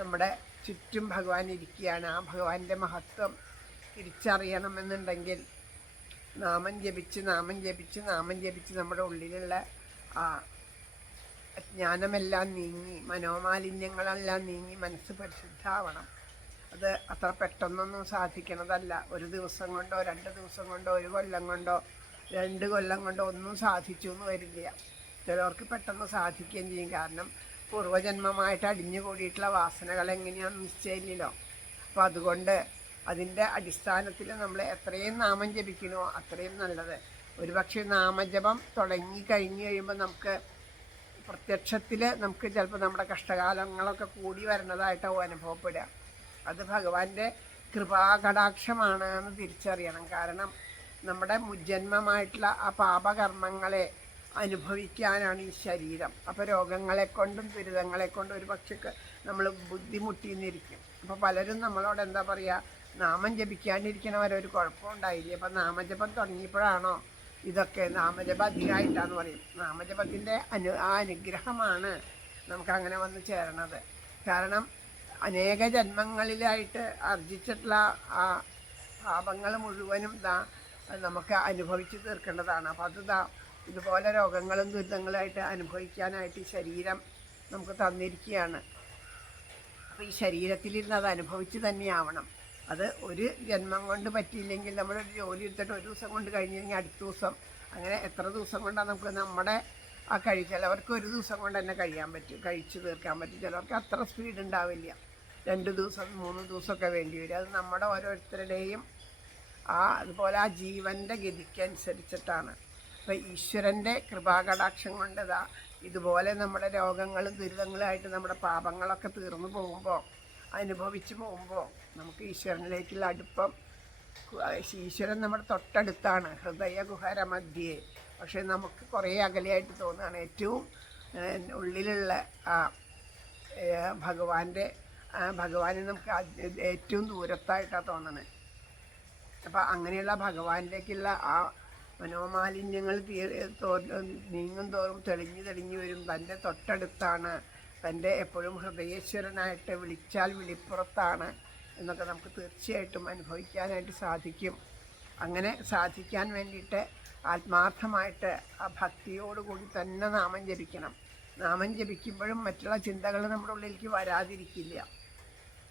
നമ്മുടെ ചുറ്റും ഭഗവാൻ ഇരിക്കുകയാണ്. ആ ഭഗവാന്റെ മഹത്വം തിരിച്ചറിയണമെന്നുണ്ടെങ്കിൽ നാമം ജപിച്ച് നാമം ജപിച്ച് നാമം ജപിച്ച് നമ്മുടെ ഉള്ളിലുള്ള ആ അജ്ഞാനമെല്ലാം നീങ്ങി മനോമാലിന്യങ്ങളെല്ലാം നീങ്ങി മനസ്സ് പരിശുദ്ധമാവണം. അത് അത്ര പെട്ടെന്നൊന്നും സാധിക്കണതല്ല. ഒരു ദിവസം കൊണ്ടോ 2 ദിവസം കൊണ്ടോ 1 കൊല്ലം കൊണ്ടോ 2 കൊല്ലം കൊണ്ടോ ഒന്നും സാധിച്ചു എന്ന് വരില്ല. ചിലവർക്ക് പെട്ടെന്ന് സാധിക്കുകയും ചെയ്യും. കാരണം പൂർവ്വജന്മമായിട്ട് അടിഞ്ഞു കൂടിയിട്ടുള്ള വാസനകൾ എങ്ങനെയാണെന്ന് നിശ്ചയില്ലല്ലോ. അപ്പോൾ അതുകൊണ്ട് അതിൻ്റെ അടിസ്ഥാനത്തിൽ നമ്മൾ എത്രയും നാമം ജപിക്കണോ അത്രയും നല്ലത്. ഒരുപക്ഷെ നാമജപം തുടങ്ങി കഴിഞ്ഞ് കഴിയുമ്പോൾ നമുക്ക് പ്രത്യക്ഷത്തിൽ നമുക്ക് ചിലപ്പോൾ നമ്മുടെ കഷ്ടകാലങ്ങളൊക്കെ കൂടി വരുന്നതായിട്ടാവും അനുഭവപ്പെടുക. അത് ഭഗവാന്റെ കൃപാകടാക്ഷമാണ് എന്ന് തിരിച്ചറിയണം. കാരണം നമ്മുടെ മുജ്ജന്മമായിട്ടുള്ള ആ പാപകർമ്മങ്ങളെ അനുഭവിക്കാനാണ് ഈ ശരീരം. അപ്പോൾ രോഗങ്ങളെ കൊണ്ടും ദുരിതങ്ങളെ കൊണ്ടും ഒരു പക്ഷേ നമ്മൾ ബുദ്ധിമുട്ടിന്നിരിക്കും. അപ്പോൾ പലരും നമ്മളോട് എന്താ പറയുക, നാമം ജപിക്കാണ്ടിരിക്കണവരൊരു കുഴപ്പമുണ്ടായില്ലേ, അപ്പം നാമജപം തുടങ്ങിയപ്പോഴാണോ ഇതൊക്കെ, നാമജപം അധികമായിട്ടാന്ന് പറയും. നാമജപത്തിൻ്റെ ആ അനുഗ്രഹമാണ് നമുക്കങ്ങനെ വന്ന് ചേരണത്. കാരണം അനേക ജന്മങ്ങളിലായിട്ട് ആർജിച്ചിട്ടുള്ള ആ പാപങ്ങൾ മുഴുവനും നമുക്ക് അനുഭവിച്ച് തീർക്കേണ്ടതാണ്. അപ്പം അത് ഇതുപോലെ രോഗങ്ങളും ദുരിതങ്ങളായിട്ട് അനുഭവിക്കാനായിട്ട് ഈ ശരീരം നമുക്ക് തന്നിരിക്കുകയാണ്. അപ്പോൾ ഈ ശരീരത്തിലിരുന്ന് അത് അനുഭവിച്ച് തന്നെയാവണം. അത് ഒരു ജന്മം കൊണ്ട് പറ്റിയില്ലെങ്കിൽ നമ്മളൊരു ജോലി എടുത്തിട്ട് 1 ദിവസം കൊണ്ട് കഴിഞ്ഞില്ലെങ്കിൽ അടുത്ത ദിവസം, അങ്ങനെ എത്ര ദിവസം കൊണ്ടാണ് നമുക്ക് നമ്മുടെ ആ ചിലവർക്ക് 1 ദിവസം കൊണ്ട് തന്നെ കഴിച്ചു തീർക്കാൻ പറ്റും. ചിലവർക്ക് അത്ര സ്പീഡ് ഉണ്ടാവില്ല. 2 ദിവസം 3 ദിവസമൊക്കെ വേണ്ടി വരും. അത് നമ്മുടെ ഓരോരുത്തരുടെയും അതുപോലെ ആ ജീവൻ്റെ ഗതിക്കനുസരിച്ചിട്ടാണ്. അപ്പോൾ ഈശ്വരൻ്റെ കൃപാകടാക്ഷം കൊണ്ട് ഇതുപോലെ നമ്മുടെ രോഗങ്ങളും ദുരിതങ്ങളുമായിട്ട് നമ്മുടെ പാപങ്ങളൊക്കെ തീർന്നു പോകുമ്പോൾ, അനുഭവിച്ചു പോകുമ്പോൾ നമുക്ക് ഈശ്വരനിലേക്കുള്ള അടുപ്പം, ഈശ്വരൻ നമ്മുടെ തൊട്ടടുത്താണ്, ഹൃദയ ഗുഹര മധ്യേ. പക്ഷേ നമുക്ക് കുറേ അകലെയായിട്ട് തോന്നുകയാണ്. ഏറ്റവും ഉള്ളിലുള്ള ആ ഭഗവാനെ നമുക്ക് ഏറ്റവും ദൂരത്തായിട്ടാണ് തോന്നണത്. അപ്പം അങ്ങനെയുള്ള ഭഗവാനിലേക്കുള്ള ആ മനോമാലിന്യങ്ങൾ നീങ്ങും തോറും തെളിഞ്ഞു വരും. തൻ്റെ തൊട്ടടുത്താണ്, തൻ്റെ എപ്പോഴും ഹൃദയേശ്വരനായിട്ട് വിളിച്ചാൽ വിളിപ്പുറത്താണ് എന്നൊക്കെ നമുക്ക് തീർച്ചയായിട്ടും അനുഭവിക്കാനായിട്ട് സാധിക്കും. അങ്ങനെ സാധിക്കാൻ വേണ്ടിയിട്ട് ആത്മാർത്ഥമായിട്ട് ആ ഭക്തിയോടുകൂടി തന്നെ നാമം ജപിക്കണം. നാമം ജപിക്കുമ്പോഴും മറ്റുള്ള ചിന്തകൾ നമ്മുടെ ഉള്ളിലേക്ക് വരാതിരിക്കില്ല.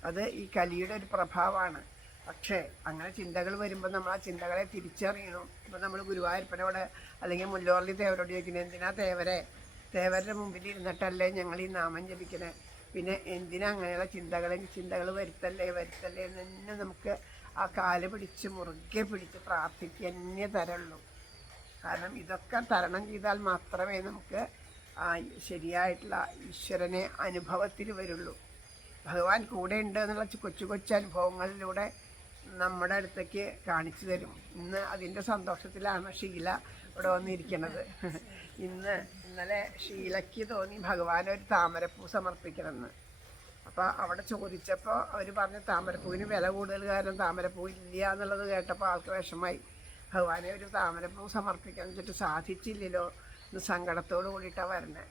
അത് ഈ കലിയുടെ ഒരു പ്രഭാവമാണ്. പക്ഷേ അങ്ങനെ ചിന്തകൾ വരുമ്പോൾ നമ്മൾ ആ ചിന്തകളെ തിരിച്ചറിയണം. ഇപ്പോൾ നമ്മൾ ഗുരുവായൂരപ്പനോട് അല്ലെങ്കിൽ മുല്ലോർലിത്തേവരോട് ചോദിക്കുന്നത്, എന്തിനാ തേവരുടെ മുമ്പിൽ ഇരുന്നിട്ടല്ലേ ഞങ്ങൾ ഈ നാമം ജപിക്കണേ, പിന്നെ എന്തിനാ അങ്ങനെയുള്ള ചിന്തകൾ വരുത്തല്ലേ എന്ന് തന്നെ നമുക്ക് ആ കാല് പിടിച്ച് മുറുകെ പിടിച്ച് പ്രാർത്ഥിക്കന്നെ തരുള്ളൂ. കാരണം ഇതൊക്കെ തരണം ചെയ്താൽ മാത്രമേ നമുക്ക് ശരിയായിട്ടുള്ള ഈശ്വരനെ അനുഭവത്തിൽ വരുള്ളൂ. ഭഗവാൻ കൂടെ ഉണ്ട് എന്നുള്ള കൊച്ചു അനുഭവങ്ങളിലൂടെ നമ്മുടെ അടുത്തേക്ക് കാണിച്ചു തരും. ഇന്ന് അതിൻ്റെ സന്തോഷത്തിലാണ് ഷീല ഇവിടെ വന്നിരിക്കുന്നത്. ഇന്നലെ ഷീലയ്ക്ക് തോന്നി ഭഗവാൻ ഒരു താമരപ്പൂ സമർപ്പിക്കണമെന്ന്. അപ്പോൾ അവിടെ ചോദിച്ചപ്പോൾ അവർ പറഞ്ഞു താമരപ്പൂവിന് വില കൂടുതൽ കാരണം താമരപ്പൂ ഇല്ല എന്നുള്ളത് കേട്ടപ്പോൾ ആൾക്ക് വിഷമായി. ഭഗവാനെ ഒരു താമരപ്പൂ സമർപ്പിക്കാൻ വെച്ചിട്ട് സാധിച്ചില്ലല്ലോ എന്ന് സങ്കടത്തോട് കൂടിയിട്ടാണ് വരണേ.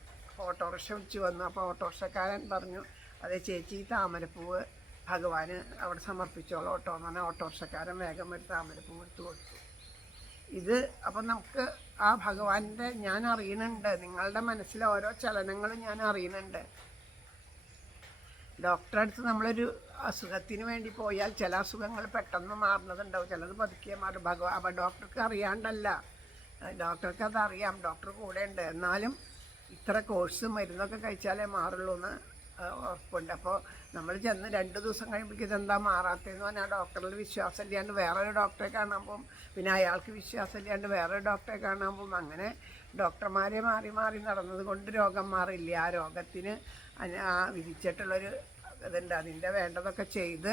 ഓട്ടോറിക്ഷ വിളിച്ച് വന്നു. അപ്പോൾ ഓട്ടോറിക്ഷക്കാരൻ പറഞ്ഞു, അതെ ചേച്ചി ഈ താമരപ്പൂവ് ഭഗവാന് അവിടെ സമർപ്പിച്ചോളൂ ഓട്ടോ എന്ന് പറഞ്ഞാൽ ഓട്ടോറിക്ഷക്കാരൻ വേഗം ഒരു താമരപ്പൂ എടുത്ത് കൊടുത്തു. ഇത് അപ്പം നമുക്ക് ആ ഭഗവാന്റെ ഞാൻ അറിയുന്നുണ്ട്, നിങ്ങളുടെ മനസ്സിലെ ഓരോ ചലനങ്ങളും ഞാൻ അറിയുന്നുണ്ട്. ഡോക്ടറെ അടുത്ത് നമ്മളൊരു അസുഖത്തിന് വേണ്ടി പോയാൽ ചില അസുഖങ്ങൾ പെട്ടെന്ന് മാറുന്നതുണ്ടാവും, ചിലത് പതുക്കെ മാറും. അപ്പം ഡോക്ടർക്ക് അറിയാണ്ടല്ല, ഡോക്ടർക്ക് അതറിയാം, ഡോക്ടർ കൂടെ ഉണ്ട്. എന്നാലും ഇത്ര കോഴ്സ് മരുന്നൊക്കെ കഴിച്ചാലേ മാറുള്ളൂ എന്ന് ഉറപ്പുണ്ട്. അപ്പോൾ നമ്മൾ ചെന്ന് 2 ദിവസം കഴിയുമ്പോഴേക്കും ഇതെന്താ മാറാത്തതെന്ന് പറഞ്ഞാൽ ഡോക്ടറിൽ വിശ്വാസം ഇല്ലാണ്ട് വേറൊരു ഡോക്ടറെ കാണാൻ പോകും, പിന്നെ അയാൾക്ക് വിശ്വാസം ഇല്ലാണ്ട് വേറൊരു ഡോക്ടറെ കാണാൻ പോകും. അങ്ങനെ ഡോക്ടർമാരെ മാറി മാറി നടന്നത് കൊണ്ട് രോഗം മാറില്ല. ആ രോഗത്തിന് ആ വിധിച്ചിട്ടുള്ളൊരു ഇതുണ്ട്, അതിൻ്റെ വേണ്ടതൊക്കെ ചെയ്ത്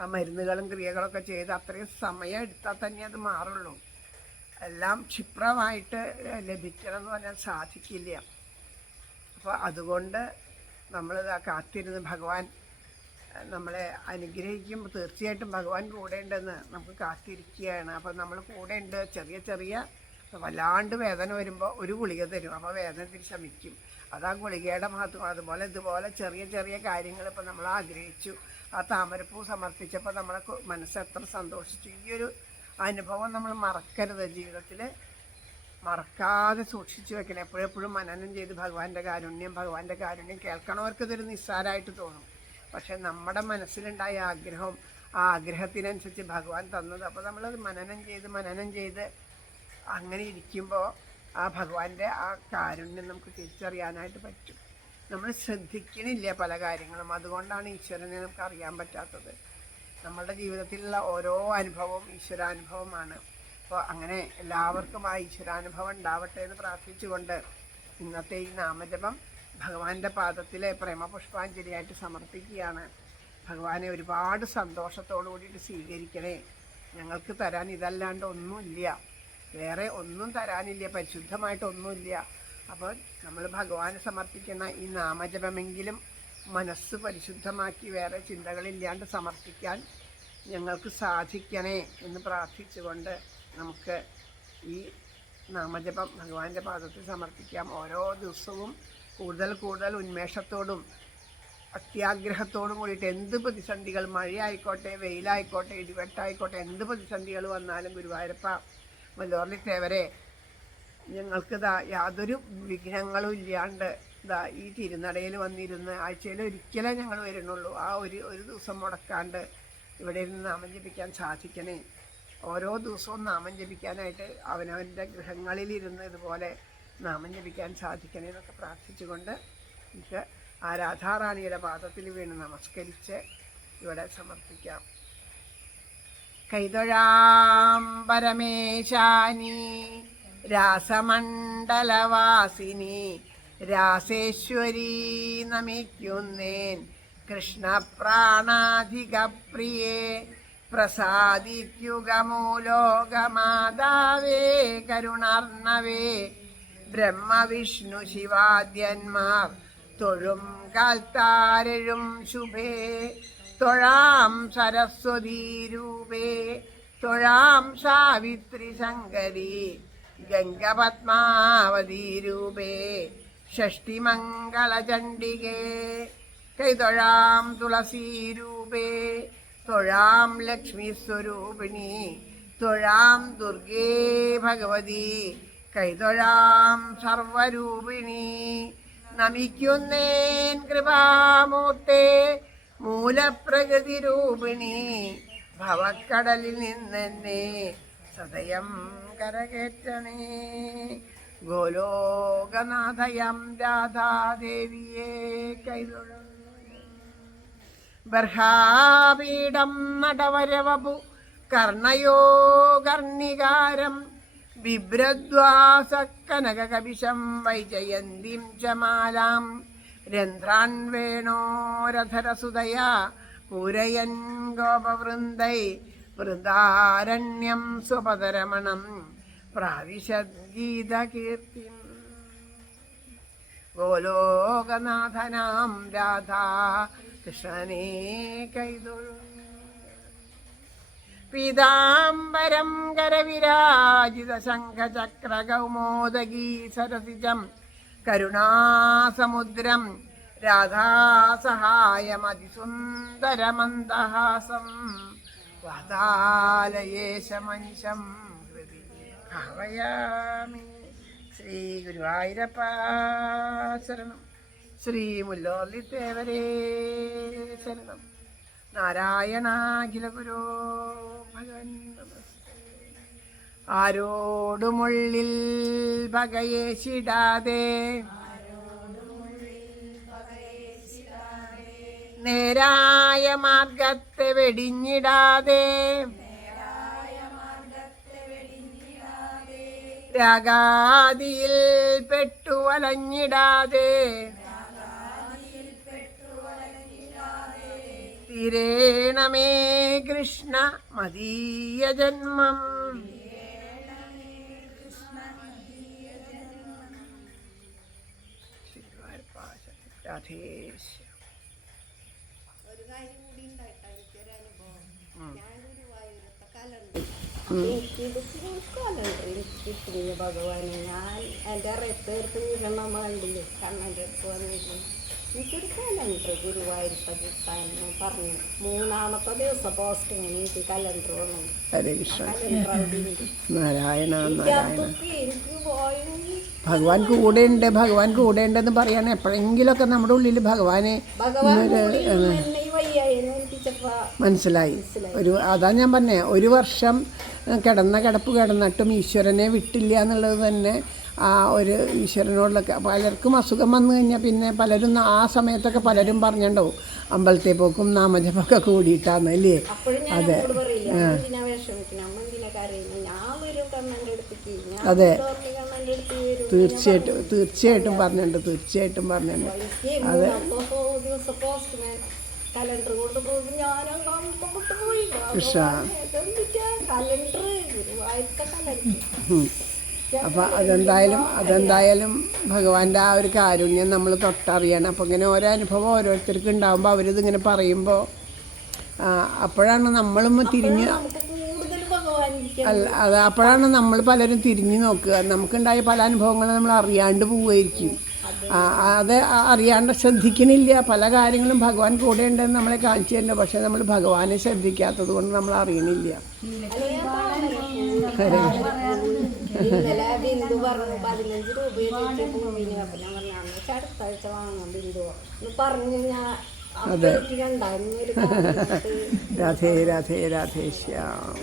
ആ മരുന്നുകളും ക്രിയകളൊക്കെ ചെയ്ത് അത്രയും സമയം എടുത്താൽ തന്നെ അത് മാറുള്ളൂ. എല്ലാം ക്ഷിപ്രമായിട്ട് ലഭിക്കണം എന്ന് പറഞ്ഞാൽ സാധിക്കില്ല. അപ്പോൾ അതുകൊണ്ട് നമ്മളിത് കാത്തിരുന്ന് ഭഗവാൻ നമ്മളെ അനുഗ്രഹിക്കുമ്പോൾ തീർച്ചയായിട്ടും ഭഗവാൻ കൂടെ ഉണ്ടെന്ന് നമുക്ക് കാത്തിരിക്കുകയാണ്. അപ്പോൾ നമ്മൾ കൂടെ ഉണ്ട്. ചെറിയ ചെറിയ വല്ലാണ്ട് വേദന വരുമ്പോൾ ഒരു ഗുളിക തരും, അപ്പോൾ വേദനത്തിൽ ശമിക്കും. അതാ ഗുളികയുടെ മഹത്വം. അതുപോലെ ഇതുപോലെ ചെറിയ ചെറിയ കാര്യങ്ങൾ ഇപ്പോൾ നമ്മൾ ആഗ്രഹിച്ചു, ആ താമരപ്പൂ സമർപ്പിച്ചപ്പോൾ നമ്മളെ മനസ്സ് എത്ര സന്തോഷിച്ചു. ഈ ഒരു അനുഭവം നമ്മൾ മറക്കരുത്, ജീവിതത്തിൽ മറക്കാതെ സൂക്ഷിച്ചു വെക്കണം. എപ്പോഴെപ്പോഴും മനനം ചെയ്ത് ഭഗവാന്റെ കാരുണ്യം കേൾക്കണവർക്ക് ഇതൊരു നിസ്സാരമായിട്ട് തോന്നും. പക്ഷെ നമ്മുടെ മനസ്സിലുണ്ടായ ആഗ്രഹം, ആ ആഗ്രഹത്തിനനുസരിച്ച് ഭഗവാൻ തന്നത്. അപ്പോൾ നമ്മളത് മനനം ചെയ്ത് അങ്ങനെ ഇരിക്കുമ്പോൾ ആ ഭഗവാന്റെ ആ കാരുണ്യം നമുക്ക് തിരിച്ചറിയാനായിട്ട് പറ്റും. നമ്മൾ ശ്രദ്ധിക്കണില്ല പല കാര്യങ്ങളും, അതുകൊണ്ടാണ് ഈശ്വരനെ നമുക്ക് അറിയാൻ പറ്റാത്തത്. നമ്മളുടെ ജീവിതത്തിലുള്ള ഓരോ അനുഭവവും ഈശ്വരാനുഭവമാണ്. അപ്പോൾ അങ്ങനെ എല്ലാവർക്കും ആ ഈശ്വരാനുഭവം ഉണ്ടാവട്ടെ എന്ന് പ്രാർത്ഥിച്ചുകൊണ്ട് ഇന്നത്തെ ഈ നാമജപം ഭഗവാന്റെ പാദത്തിലെ പ്രേമപുഷ്പാഞ്ജലിയായിട്ട് സമർപ്പിക്കുകയാണ്. ഭഗവാനെ ഒരുപാട് സന്തോഷത്തോടു കൂടിയിട്ട് സ്വീകരിക്കണേ. ഞങ്ങൾക്ക് തരാൻ ഇതല്ലാണ്ട് ഒന്നുമില്ല, വേറെ ഒന്നും തരാനില്ല, പരിശുദ്ധമായിട്ടൊന്നുമില്ല. അപ്പോൾ നമ്മൾ ഭഗവാന് സമർപ്പിക്കുന്ന ഈ നാമജപമെങ്കിലും മനസ്സ് പരിശുദ്ധമാക്കി വേറെ ചിന്തകളില്ലാണ്ട് സമർപ്പിക്കാൻ ഞങ്ങൾക്ക് സാധിക്കണേ എന്ന് പ്രാർത്ഥിച്ചുകൊണ്ട് നമുക്ക് ഈ നാമജപം ഭഗവാന്റെ പാദത്തിൽ സമർപ്പിക്കാം. ഓരോ ദിവസവും കൂടുതൽ ഉന്മേഷത്തോടും അത്യാഗ്രഹത്തോടും കൂടിയിട്ട് എന്ത് പ്രതിസന്ധികൾ, മഴയായിക്കോട്ടെ, വെയിലായിക്കോട്ടെ, ഇടിവെട്ടായിക്കോട്ടെ, എന്ത് പ്രതിസന്ധികൾ വന്നാലും ഗുരുവായൂരപ്പ വല്ലോർലിത്തേവരെ ഞങ്ങൾക്ക് യാതൊരു വിഘ്നങ്ങളും ഇല്ലാണ്ട് ഈ തിരുനടയിൽ വന്നിരുന്ന് ആഴ്ചയിൽ ഒരിക്കലേ ഞങ്ങൾ വരുന്നുള്ളൂ. ആ ഒരു ദിവസം മുടക്കാണ്ട് ഇവിടെ ഇരുന്ന് നാമം ജപിക്കാൻ സാധിക്കണേ. ഓരോ ദിവസവും നാമം ജപിക്കാനായിട്ട് അവനവൻ്റെ ഗൃഹങ്ങളിലിരുന്ന് ഇതുപോലെ നാമം ജപിക്കാൻ സാധിക്കണേ എന്നൊക്കെ പ്രാർത്ഥിച്ചുകൊണ്ട് നമുക്ക് ആ രാധാറാണിയുടെ പാദത്തിൽ വീണ് നമസ്കരിച്ച് ഇവിടെ സമർപ്പിക്കാം. കൈതൊഴാം പരമേശാനി രാസമണ്ഡലവാസിനി രാസേശ്വരി നമിക്കുന്നേൻ കൃഷ്ണപ്രാണാധിക പ്രിയേ പ്രസാദിത്യുഗമൂലോകമാതാവേ കരുണാർണവേ ബ്രഹ്മവിഷ്ണു ശിവാദ്യന്മാർ തൊഴും കാൽത്താരെഴും ശുഭേ തൊഴാം സരസ്വതീ രൂപേ തൊഴാം സാവിത്രി ശങ്കരി ഗംഗപത്മാവതീ രൂപേ ഷഷ്ടിമംഗളചണ്ഡികേ കൈതൊഴാം തുളസീരൂപേ തൊഴാം ലക്ഷ്മീ സ്വരൂപിണി തൊഴാം ദുർഗേ ഭഗവതി കൈതൊഴാം സർവരൂപിണി നമിക്കുന്നേൻ കൃപാമൂർത്തേ മൂലപ്രകൃതി രൂപിണി ഭവക്കടലിൽ നിന്നെന്നെ സദയം കരകേറ്റണേ. ഗോലോകനാഥയം രാധാദേവിയെ കൈതൊഴും ബർഹാപീഠം നടവരവപു കർണയോ കർണികാരം ബിഭ്രദ്വാസക്കനകകപിശം വൈജയന്തിം ച മാലാം രന്ധ്രാൻ വേണോരധരസുതയാ പൂരയൻ ഗോപവൃന്ദൈ വൃന്ദാരണ്യം സ്വപദരമണം പ്രാവിശദ്ഗീതകീർത്തിം. ഗോലോകനാഥനാം രാധാ കൃഷ്ണനെ കൈതൊഴു പീതാംബരം കരവിരാജിത ശംഖചക്ര കൗമോദഗീ സരസിജം കരുണാസമുദ്രം രാധാസഹായമതിസുന്ദരമന്ദഹാസം വാതാലയേശമഞ്ചം ഹൃദി ഭാവയാമി. ശ്രീ ഗുരുവായൂരപ്പ ശരണം. ശ്രീ മുല്ലോർലിത്തേവരേ ശരണം. നാരായണാഖില ഗുരോ ഭഗവൻ നമസ്തേ. ആരോടുമുള്ളിൽ ഭഗയേശിടാതെ നേരായ മാർഗത്തെ വെടിഞ്ഞിടാതെ രാഗാദിയിൽ പെട്ടുവലഞ്ഞിടാതെ തീരേണമേ കൃഷ്ണ മദീയ ജന്മം. രാധേശ. ഭഗവാനെ ഞാൻ എൻ്റെ റെത്തേർത്ത് വീഴണം കണ്ടില്ലേ കണ്ണൻ്റെ അടുത്ത് വന്നിട്ട് എനിക്കൊരു കലണ്ടർ ഗുരുവായൂരപ്പ കിട്ടാൻ പറഞ്ഞു. 3-ാമത്തെ ദിവസം പോസ്റ്റിങ് എനിക്ക് കലണ്ടർ വന്നു. ഹരേ കൃഷ്ണ. നാരായണ നാരായണ. ഭഗവാൻ കൂടെ ഉണ്ട്, ഭഗവാൻ കൂടെ ഉണ്ടെന്ന് പറയാൻ എപ്പോഴെങ്കിലുമൊക്കെ നമ്മുടെ ഉള്ളിൽ ഭഗവാനെ മനസ്സിലായി. അതാ ഞാൻ പറഞ്ഞേ, ഒരു വർഷം കിടപ്പ് കിടന്നിട്ടും ഈശ്വരനെ വിട്ടില്ല എന്നുള്ളത് തന്നെ ആ ഒരു ഈശ്വരനോടുള്ള പലർക്കും അസുഖം വന്നു കഴിഞ്ഞാൽ പിന്നെ പലരും ആ സമയത്തൊക്കെ പലരും പറഞ്ഞിട്ടുണ്ടാവും അമ്പലത്തിൽ പോക്കും നാമജപമൊക്കെ കൂടിയിട്ടാന്ന് അല്ലേ. അതെ അതെ തീർച്ചയായിട്ടും പറഞ്ഞിട്ടുണ്ട്. അതെ കൃഷ്ണ. അപ്പം അതെന്തായാലും ഭഗവാന്റെ ആ ഒരു കാരുണ്യം നമ്മൾ തൊട്ടറിയണം. അപ്പം ഇങ്ങനെ ഓരോ അനുഭവം ഓരോരുത്തർക്ക് ഉണ്ടാകുമ്പോൾ അവരിതിങ്ങനെ പറയുമ്പോൾ അപ്പോഴാണ് നമ്മളും തിരിഞ്ഞ് അപ്പോഴാണ് നമ്മൾ പലരും തിരിഞ്ഞു നോക്കുക. നമുക്കുണ്ടായ പല അനുഭവങ്ങളും നമ്മൾ അറിയാണ്ട് പോവുമായിരിക്കും. അത് അറിയാണ്ട് ശ്രദ്ധിക്കണില്ല. പല കാര്യങ്ങളും ഭഗവാൻ കൂടെ ഉണ്ടെന്ന് നമ്മളെ കാണിച്ചു തരുന്നുണ്ട്. പക്ഷെ നമ്മൾ ഭഗവാനെ ശ്രദ്ധിക്കാത്തത് കൊണ്ട് നമ്മൾ അറിയണില്ല. ഇന്നലെ ബിന്ദു പറഞ്ഞു 15 രൂപ ഭൂമിന്. അപ്പം ഞാൻ പറഞ്ഞു അന്ന് അടുത്താഴ്ച വാങ്ങാം ബിന്ദു പറഞ്ഞു. ഞാൻ അതെ. രാധേ രാധേ രാധേശ്യാം.